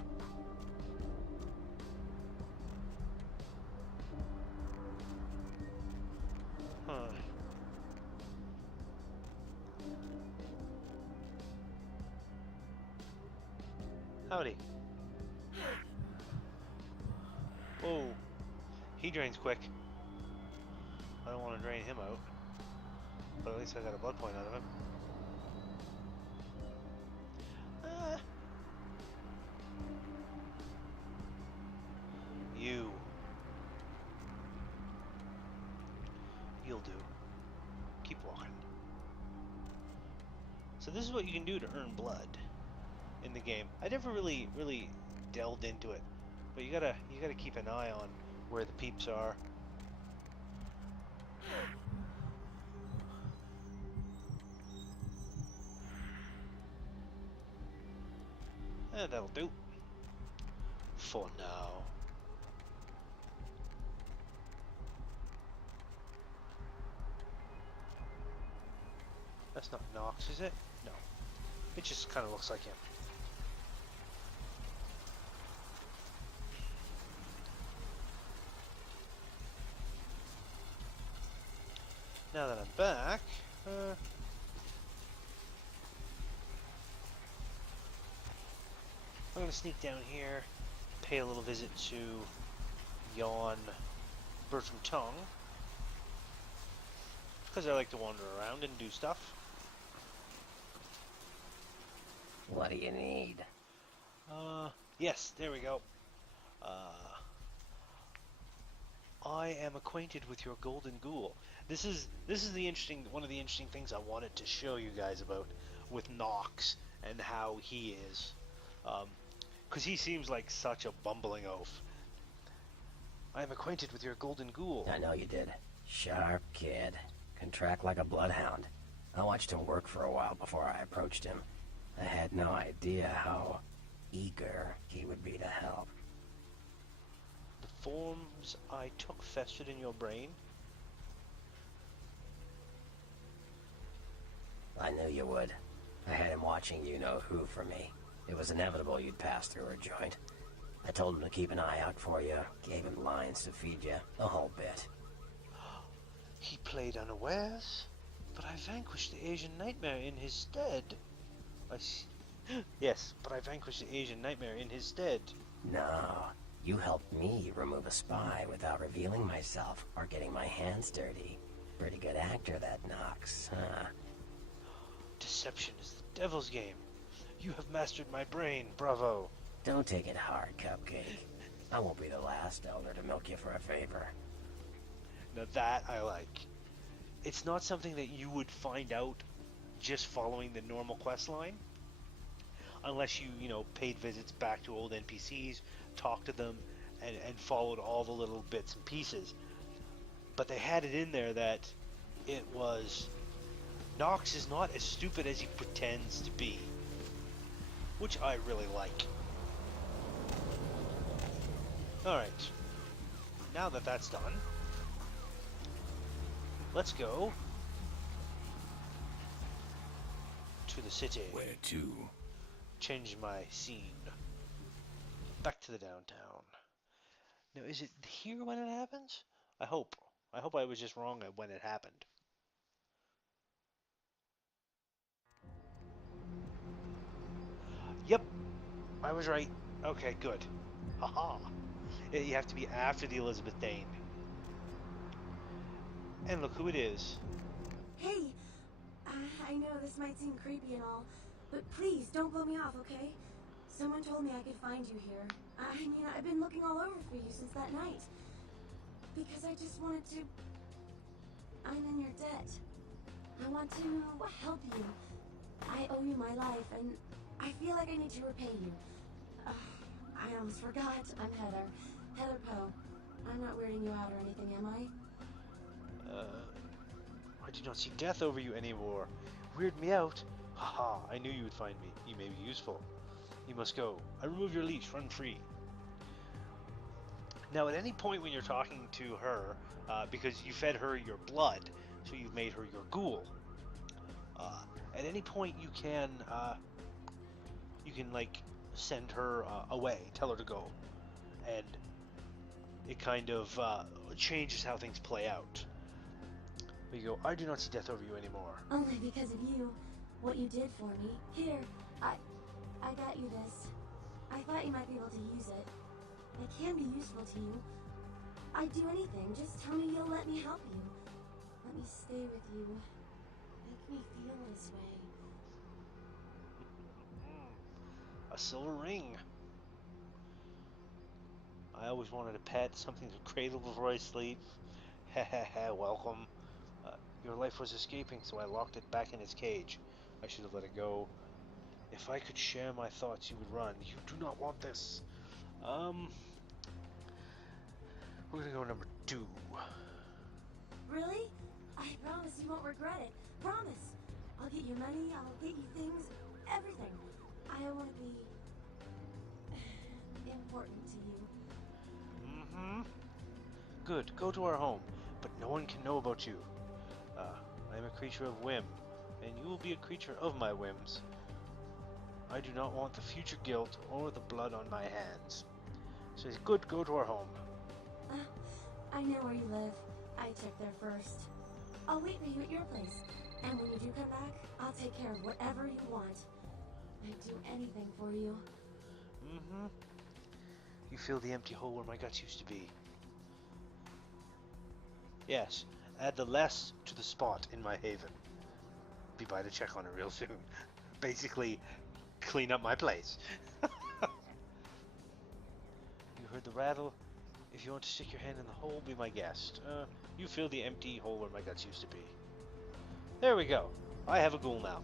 Huh. Howdy. Oh, he drains quick. I don't want to drain him out, but at least I got a blood point out of him. You'll do. Keep walking. So this is what you can do to earn blood in the game. I never really delved into it, but you gotta keep an eye on where the peeps are. And that'll do for now. That's not Nox, is it? No. It just kind of looks like him. Now that I'm back, I'm going to sneak down here, pay a little visit to Yon Bertram Tongue, because I like to wander around and do stuff. What do you need? Yes, there we go. I am acquainted with your golden ghoul. This is one of the interesting things I wanted to show you guys about with Nox and how he is, because he seems like such a bumbling oaf. I am acquainted with your golden ghoul. I know you did. Sharp kid. Can track like a bloodhound. I watched him work for a while before I approached him. I had no idea how eager he would be to help. The forms I took festered in your brain? I knew you would. I had him watching you-know-who for me. It was inevitable you'd pass through her joint. I told him to keep an eye out for you, gave him lines to feed you, the whole bit. He played unawares, but I vanquished the Asian nightmare in his stead. Yes, but I vanquished the Asian nightmare in his stead. No, you helped me remove a spy without revealing myself or getting my hands dirty. Pretty good actor, that Knox, huh? Deception is the devil's game. You have mastered my brain, bravo. Don't take it hard, Cupcake. I won't be the last elder to milk you for a favor. Now that I like. It's not something that you would find out just following the normal quest line. Unless you paid visits back to old NPCs, talked to them, and followed all the little bits and pieces. But they had it in there that it was... Nox is not as stupid as he pretends to be. Which I really like. Alright. Now that that's done, let's go to the city. Where to? Change my scene. Back to the downtown. Now, is it here when it happens? I hope. I hope I was just wrong at when it happened. Yep, I was right. Okay, good. Haha. You have to be after the Elizabeth Dane. And look who it is. Hey, I know this might seem creepy and all, but please don't blow me off, okay? Someone told me I could find you here. I mean, I've been looking all over for you since that night. Because I just wanted to... I'm in your debt. I want to help you. I owe you my life, and I feel like I need to repay you. I almost forgot. I'm Heather. Heather Poe. I'm not weirding you out or anything, am I? I do not see death over you anymore. Weird me out. Haha, I knew you would find me. You may be useful. You must go. I remove your leash. Run free. Now, at any point when you're talking to her, because you fed her your blood, so you've made her your ghoul. At any point you can like send her away, tell her to go, and it kind of changes how things play out. But you go, I do not see death over you anymore. Only because of you. What you did for me. Here, I got you this. I thought you might be able to use it. It can be useful to you. I'd do anything. Just tell me you'll let me help you. Let me stay with you. Make me feel this way. A silver ring. I always wanted a pet, something to cradle before I sleep. Heh, welcome. Your life was escaping, so I locked it back in its cage. I should have let it go. If I could share my thoughts, you would run. You do not want this. We're gonna go number 2. Really? I promise you won't regret it. Promise. I'll get you money, I'll get you things, everything. I want to be important to you. Mm-hmm. Good. Go to our home, but no one can know about you. I am a creature of whim, and you will be a creature of my whims. I do not want the future guilt or the blood on my hands. So it's good. Go to our home. I know where you live. I checked there first. I'll wait for you at your place, and when you do come back, I'll take care of whatever you want. I'd do anything for you. Mm-hmm. You feel the empty hole where my guts used to be. Yes, add the less to the spot in my haven. Be by to check on it real soon. Basically, clean up my place. You heard the rattle? If you want to stick your hand in the hole, be my guest. You feel the empty hole where my guts used to be. There we go. I have a ghoul now.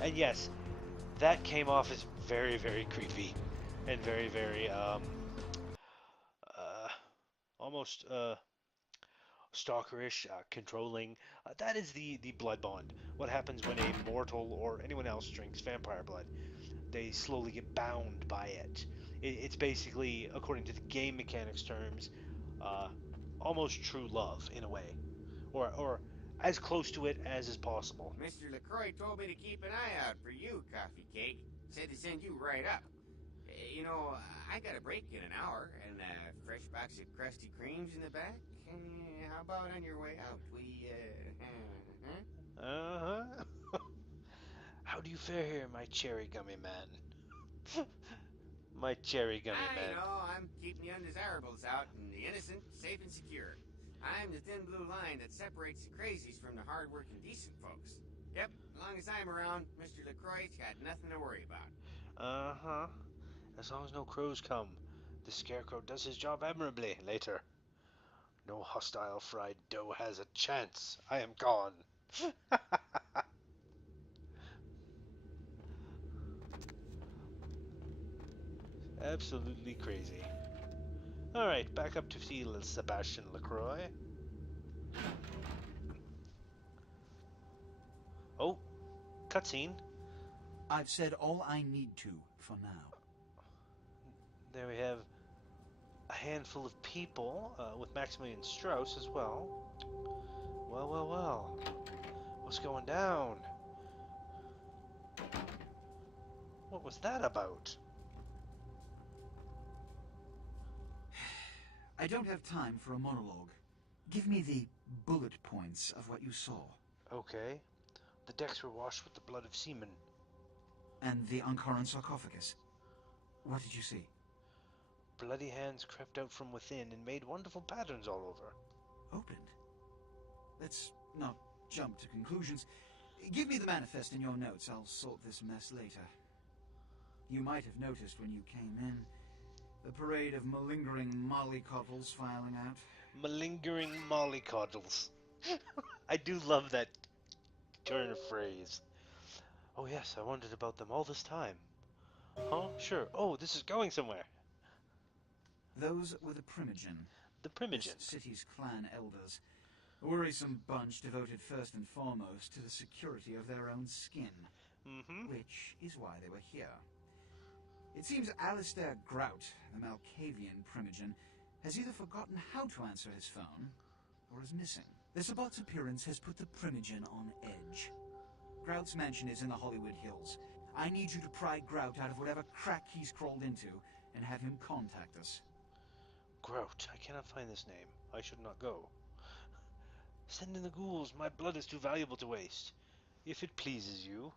And yes, that came off as very, very creepy. And very, very, almost stalkerish, controlling. That is the blood bond. What happens when a mortal or anyone else drinks vampire blood? They slowly get bound by it. It's basically, according to the game mechanics terms, uh, almost true love in a way, or as close to it as is possible. Mr. LaCroix told me to keep an eye out for you, Coffee Cake. Said to send you right up. You know, I got a break in an hour, and a fresh box of Krusty Kremes in the back. How about on your way out? Uh-huh. How do you fare here, my cherry gummy man? My cherry gummy man. You know, I'm keeping the undesirables out and the innocent safe and secure. I'm the thin blue line that separates the crazies from the hard-working decent folks. Yep, as long as I'm around, Mr. LaCroix's got nothing to worry about. Uh-huh. As long as no crows come. The scarecrow does his job admirably later. No hostile fried dough has a chance. I am gone. Absolutely crazy. Alright, back up to field, Sebastian LaCroix. Oh, cutscene. I've said all I need to for now. There we have a handful of people, with Maximilian Strauss as well. Well, well, well. What's going down? What was that about? I don't have time for a monologue. Give me the bullet points of what you saw. Okay. The decks were washed with the blood of seamen. And the Ankaran sarcophagus. What did you see? Bloody hands crept out from within and made wonderful patterns all over. Opened? Let's not jump to conclusions. Give me the manifest in your notes. I'll sort this mess later. You might have noticed when you came in the parade of malingering mollycoddles filing out. Malingering mollycoddles. I do love that turn of phrase. Oh yes, I wondered about them all this time. Huh? Sure. Oh, this is going somewhere. Those were the Primogen. The Primogen. This city's clan elders. A worrisome bunch devoted first and foremost to the security of their own skin. Mm-hmm. Which is why they were here. It seems Alistair Grout, the Malkavian Primogen, has either forgotten how to answer his phone, or is missing. The Sabbat's appearance has put the Primogen on edge. Grout's mansion is in the Hollywood Hills. I need you to pry Grout out of whatever crack he's crawled into, and have him contact us. Grout, I cannot find this name. I should not go. Send in the ghouls. My blood is too valuable to waste. If it pleases you.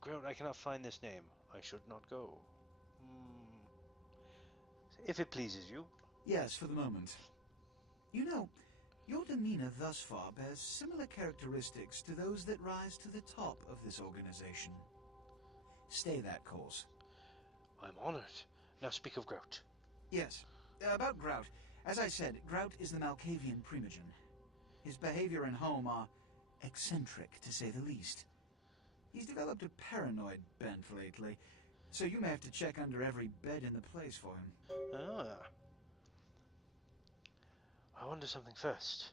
Grout, I cannot find this name. I should not go. If it pleases you. Yes, for the moment. You know, your demeanor thus far bears similar characteristics to those that rise to the top of this organization. Stay that course. I'm honored. Now speak of Grout. Yes. About Grout. As I said, Grout is the Malkavian Primogen. His behavior and home are eccentric, to say the least. He's developed a paranoid bent lately, so you may have to check under every bed in the place for him. Ah. I wonder something first.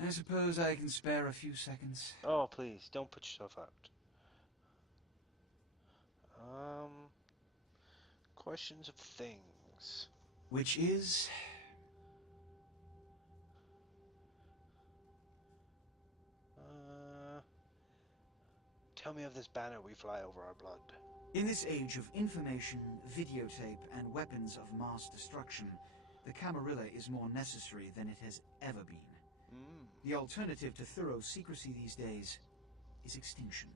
I suppose I can spare a few seconds. Oh, please, don't put yourself out. Questions of things. Which is... Tell me of this banner we fly over our blood. In this age of information, videotape, and weapons of mass destruction, the Camarilla is more necessary than it has ever been. The alternative to thorough secrecy these days is extinction.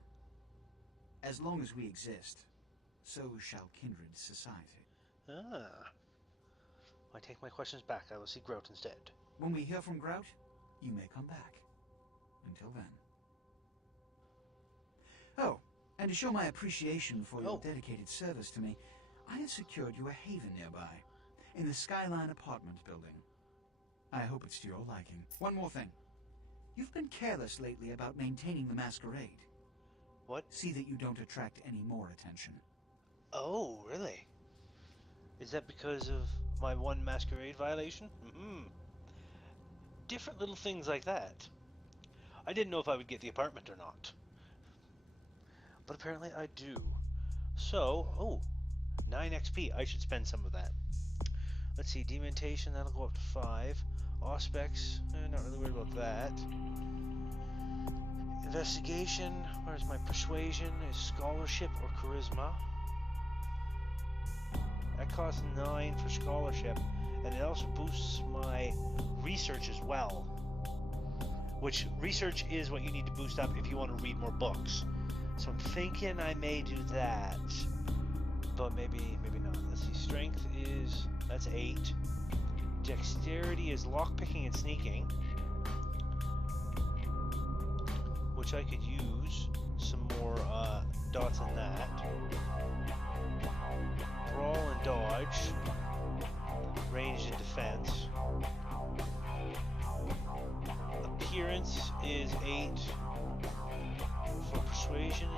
As long as we exist, so shall kindred society. Ah. I take my questions back. I will see Grout instead. When we hear from Grout, you may come back. Until then. Oh, and to show my appreciation for your dedicated service to me, I have secured you a haven nearby, in the Skyline apartment building. I hope it's to your liking. One more thing. You've been careless lately about maintaining the Masquerade. What? See that you don't attract any more attention. Oh, really? Is that because of my one Masquerade violation? different little things like that. I didn't know if I would get the apartment or not. But apparently I do. So, oh, 9 XP. I should spend some of that. Let's see, dementation, that'll go up to 5. Auspex, not really worried about that. Investigation, where's my persuasion? Is scholarship or charisma? That costs 9 for scholarship, and it also boosts my research as well. Which, research is what you need to boost up if you want to read more books. So I'm thinking I may do that. But maybe not. Let's see, strength is, that's 8. Dexterity is lockpicking and sneaking, which I could use some more dots in that. Brawl and dodge, ranged and defense. Appearance is 8 for persuasion,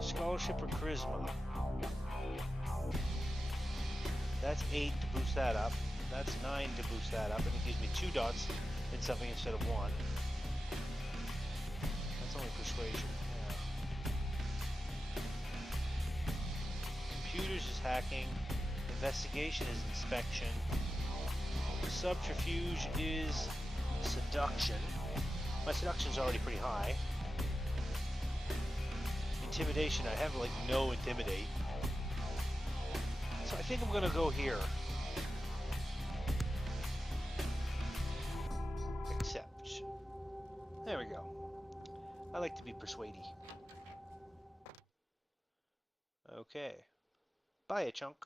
scholarship, or charisma. That's 8 to boost that up. That's 9 to boost that up, and it gives me 2 dots in something instead of 1. That's only persuasion. Yeah. Computers is hacking. Investigation is inspection. Subterfuge is seduction. My seduction's already pretty high. Intimidation, I have like no intimidate. So I think I'm gonna go here. Accept. There we go. I like to be persuadey. Okay. Buy a chunk.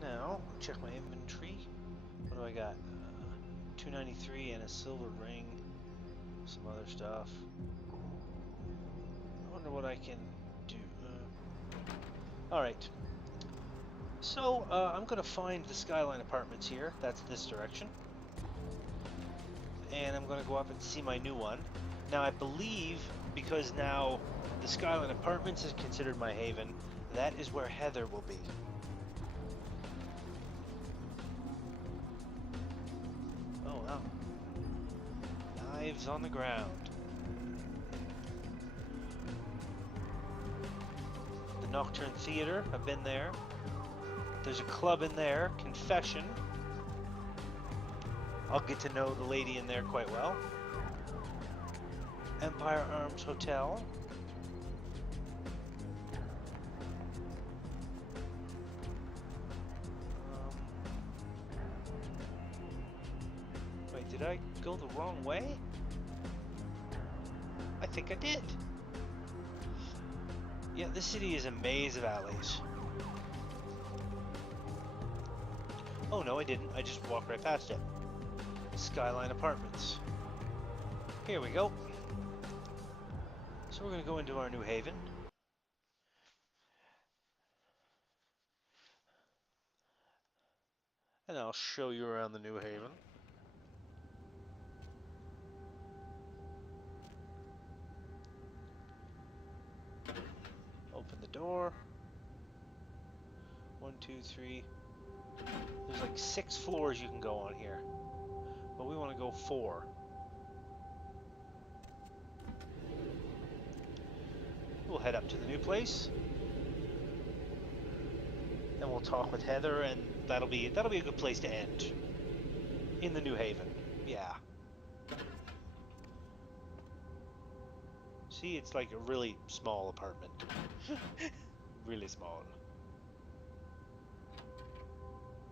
Now, check my inventory. What do I got? 293 and a silver ring. Some other stuff. I wonder what I can do. Alright. So, I'm going to find the Skyline Apartments here. That's this direction. And I'm going to go up and see my new one. Now, I believe, because now the Skyline Apartments is considered my haven, that is where Heather will be. Oh, wow. Knives on the ground. The Nocturne Theater, I've been there. There's a club in there, Confession. I'll get to know the lady in there quite well. Empire Arms Hotel. Wait, did I go the wrong way? I think I did. Yeah, this city is a maze of alleys. Oh no, I didn't. I just walked right past it. Skyline Apartments. Here we go. So we're going to go into our new haven. And I'll show you around the new haven. Open the door. 1, 2, 3. There's like 6 floors you can go on here. But we want to go 4. We'll head up to the new place. Then we'll talk with Heather, and that'll be a good place to end. In the New Haven. Yeah. See, it's like a really small apartment. Really small.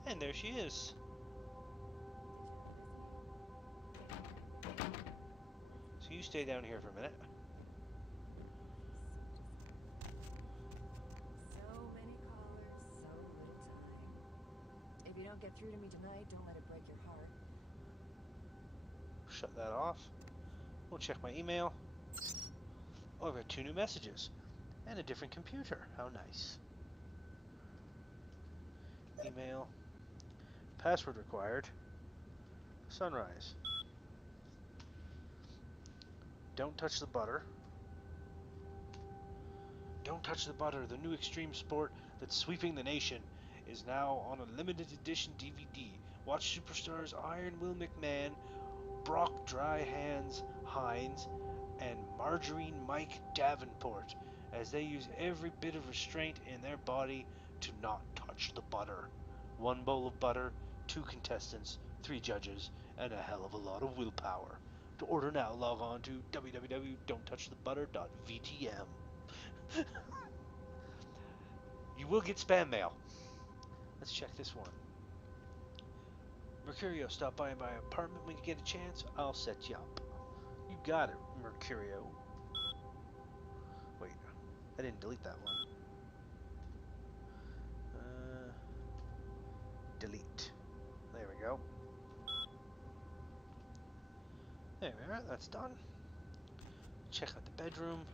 And there she is. So you stay down here for a minute. So many callers, so little time. If you don't get through to me tonight, don't let it break your heart. Shut that off. We'll check my email. Oh, I've got 2 new messages. And a different computer. How nice. Email. Password required. Sunrise. Don't touch the butter. Don't touch the butter. The new extreme sport that's sweeping the nation is now on a limited edition DVD. Watch superstars Iron Will McMahon, Brock Dry Hands Hines, and Margarine Mike Davenport as they use every bit of restraint in their body to not touch the butter. 1 bowl of butter, 2 contestants, 3 judges, and a hell of a lot of willpower. To order now, log on to www.don'ttouchthebutter.vtm. You will get spam mail. Let's check this one. Mercurio, stop by my apartment when you get a chance. I'll set you up. You got it, Mercurio. Wait, I didn't delete that one. Delete. There we go. There we are, that's done. Check out the bedroom.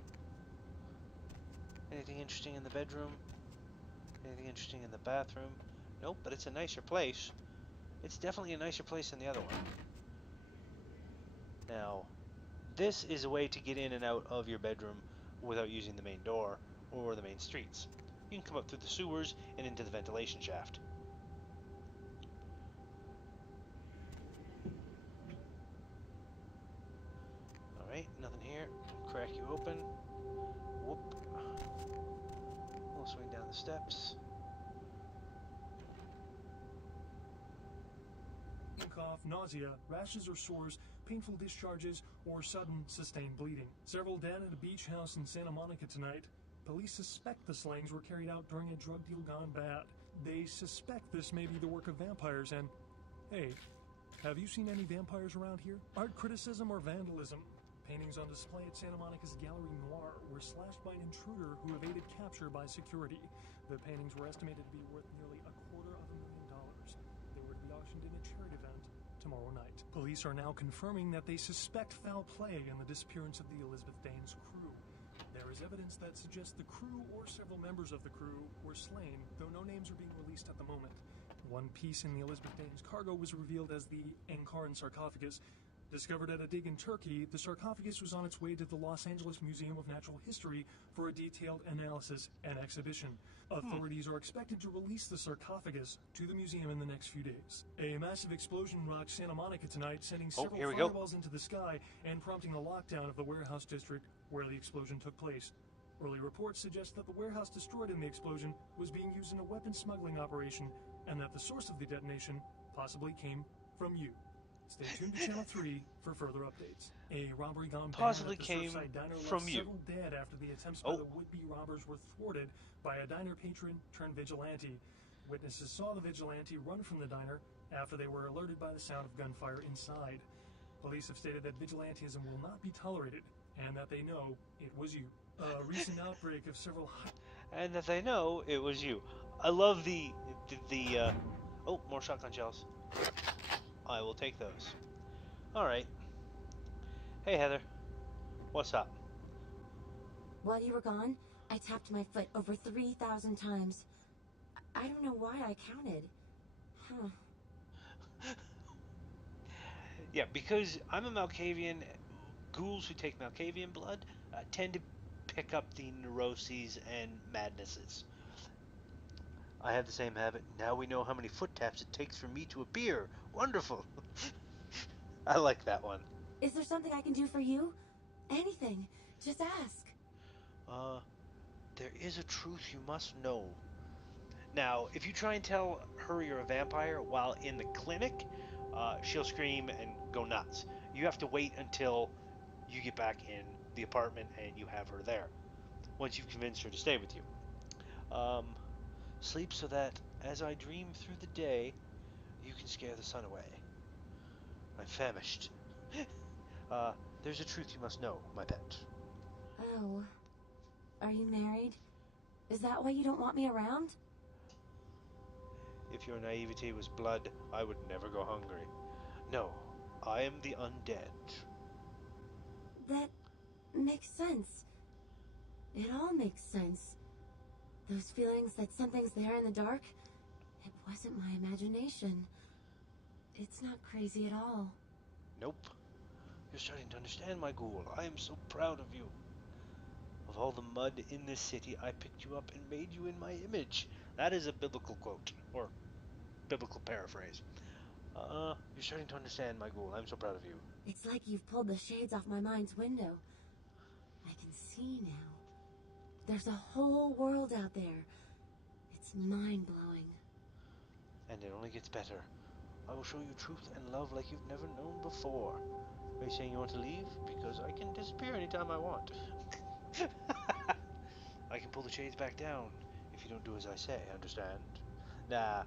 Anything interesting in the bedroom? Anything interesting in the bathroom? Nope, but it's a nicer place. It's definitely a nicer place than the other one. Now, this is a way to get in and out of your bedroom without using the main door or the main streets. You can come up through the sewers and into the ventilation shaft. Alright, nothing here. Crack you open. Whoop. We'll swing down the steps. Cough, nausea, rashes or sores, painful discharges, or sudden sustained bleeding. Several dead at a beach house in Santa Monica tonight. Police suspect the slayings were carried out during a drug deal gone bad. They suspect this may be the work of vampires and... Hey, have you seen any vampires around here? Art criticism or vandalism? Paintings on display at Santa Monica's Gallery Noir were slashed by an intruder who evaded capture by security. The paintings were estimated to be worth nearly $250,000. They were to be auctioned in a charity event tomorrow night. Police are now confirming that they suspect foul play in the disappearance of the Elizabeth Dane's crew. There is evidence that suggests the crew or several members of the crew were slain, though no names are being released at the moment. One piece in the Elizabeth Dane's cargo was revealed as the Enkarn sarcophagus. Discovered at a dig in Turkey, the sarcophagus was on its way to the Los Angeles Museum of Natural History for a detailed analysis and exhibition. Authorities are expected to release the sarcophagus to the museum in the next few days. A massive explosion rocked Santa Monica tonight, sending several fireballs into the sky and prompting a lockdown of the warehouse district where the explosion took place. Early reports suggest that the warehouse destroyed in the explosion was being used in a weapons smuggling operation and that the source of the detonation possibly came from you. Stay tuned to Channel 3 for further updates. A robbery gone bad at the Surfside Diner left several dead after the attempts by the would-be robbers were thwarted by a diner patron turned vigilante. Witnesses saw the vigilante run from the diner after they were alerted by the sound of gunfire inside. Police have stated that vigilantism will not be tolerated and that they know it was you. A recent outbreak of several... And that they know it was you. I love the oh, more shotgun shells. I will take those. Alright. Hey, Heather. What's up? While you were gone, I tapped my foot over 3,000 times. I don't know why I counted. Huh. Yeah, because I'm a Malkavian. Ghouls who take Malkavian blood tend to pick up the neuroses and madnesses. I have the same habit. Now we know how many foot taps it takes for me to appear. Wonderful. I like that one. Is there something I can do for you? Anything. Just ask. There is a truth you must know. Now, if you try and tell her you're a vampire while in the clinic, she'll scream and go nuts. You have to wait until you get back in the apartment and you have her there. Once you've convinced her to stay with you. Sleep so that, as I dream through the day, you can scare the sun away. I'm famished. There's a truth you must know, my pet. Oh. Are you married? Is that why you don't want me around? If your naivety was blood, I would never go hungry. No, I am the undead. That makes sense. It all makes sense. Those feelings that something's there in the dark, it wasn't my imagination. It's not crazy at all. Nope. You're starting to understand, my ghoul. I am so proud of you. Of all the mud in this city, I picked you up and made you in my image. That is a biblical quote, or biblical paraphrase. You're starting to understand, my ghoul. I'm so proud of you. It's like you've pulled the shades off my mind's window. I can see now. There's a whole world out there. It's mind-blowing. And it only gets better. I will show you truth and love like you've never known before. Are you saying you want to leave? Because I can disappear anytime I want. I can pull the shades back down if you don't do as I say, understand? Nah,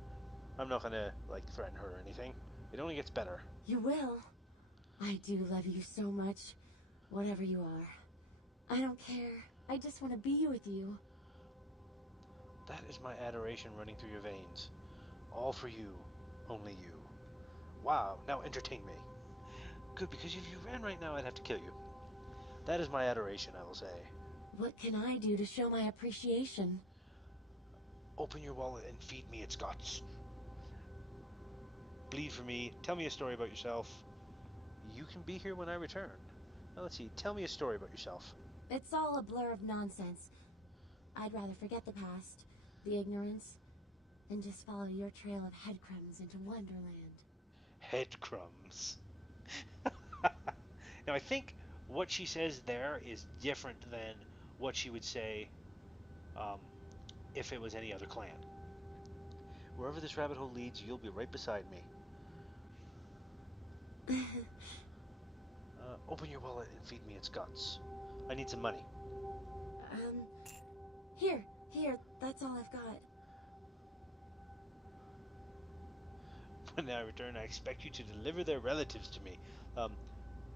I'm not gonna, threaten her or anything. It only gets better. You will. I do love you so much, whatever you are. I don't care. I just want to be with you. That is my adoration running through your veins. All for you, only you. Wow, now entertain me. Good, because if you ran right now, I'd have to kill you. That is my adoration, I will say. What can I do to show my appreciation? Open your wallet and feed me its guts. Bleed for me. Tell me a story about yourself. You can be here when I return. Now let's see. Tell me a story about yourself. It's all a blur of nonsense. I'd rather forget the past, the ignorance, and just follow your trail of headcrumbs into Wonderland. Headcrumbs. Now I think what she says there is different than what she would say if it was any other clan. Wherever this rabbit hole leads, you'll be right beside me. Open your wallet and feed me its guts. I need some money. Here, that's all I've got. When I return, I expect you to deliver their relatives to me.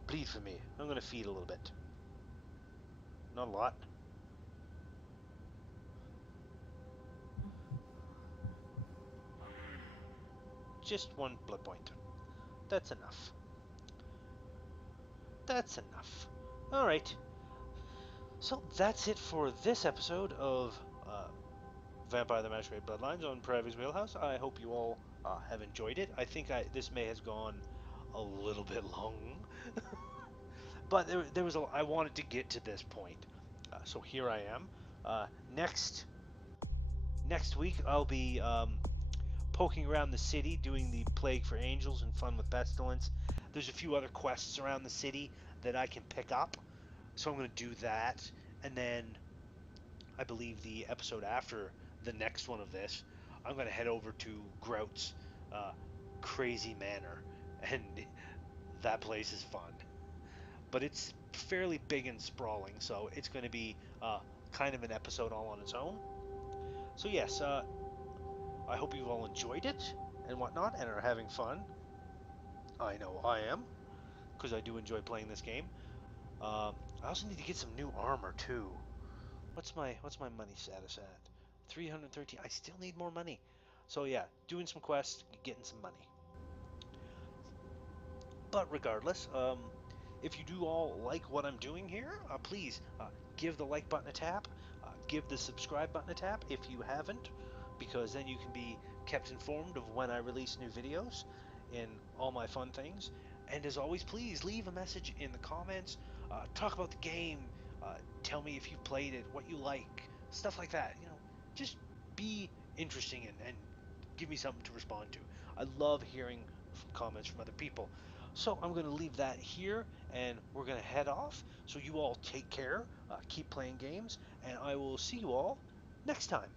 Bleed for me. I'm gonna feed a little bit. Not a lot. Just one blood point. That's enough. That's enough. Alright. So that's it for this episode of Vampire the Masquerade Bloodlines on Pravi's Wheelhouse. I hope you all have enjoyed it. I think this may has gone a little bit long. But there was I wanted to get to this point. So here I am. Next week I'll be poking around the city doing the Plague for Angels and Fun with Pestilence. There's a few other quests around the city that I can pick up, so I'm going to do that. And then I believe the episode after the next one of this, I'm going to head over to Grout's Crazy Manor, and that place is fun. But it's fairly big and sprawling, so it's going to be kind of an episode all on its own. So yes, I hope you've all enjoyed it and whatnot and are having fun. I know I am, because I do enjoy playing this game. I also need to get some new armor too. What's my money status at? 313. I still need more money. So yeah, doing some quests, getting some money. But regardless, if you do all like what I'm doing here, please give the like button a tap. Give the subscribe button a tap if you haven't, because then you can be kept informed of when I release new videos in all my fun things. And as always, please leave a message in the comments. Talk about the game. Tell me if you've played it, what you like, stuff like that. You know, just be interesting and give me something to respond to. I love hearing comments from other people. So I'm going to leave that here, and we're going to head off. So you all take care, keep playing games, and I will see you all next time.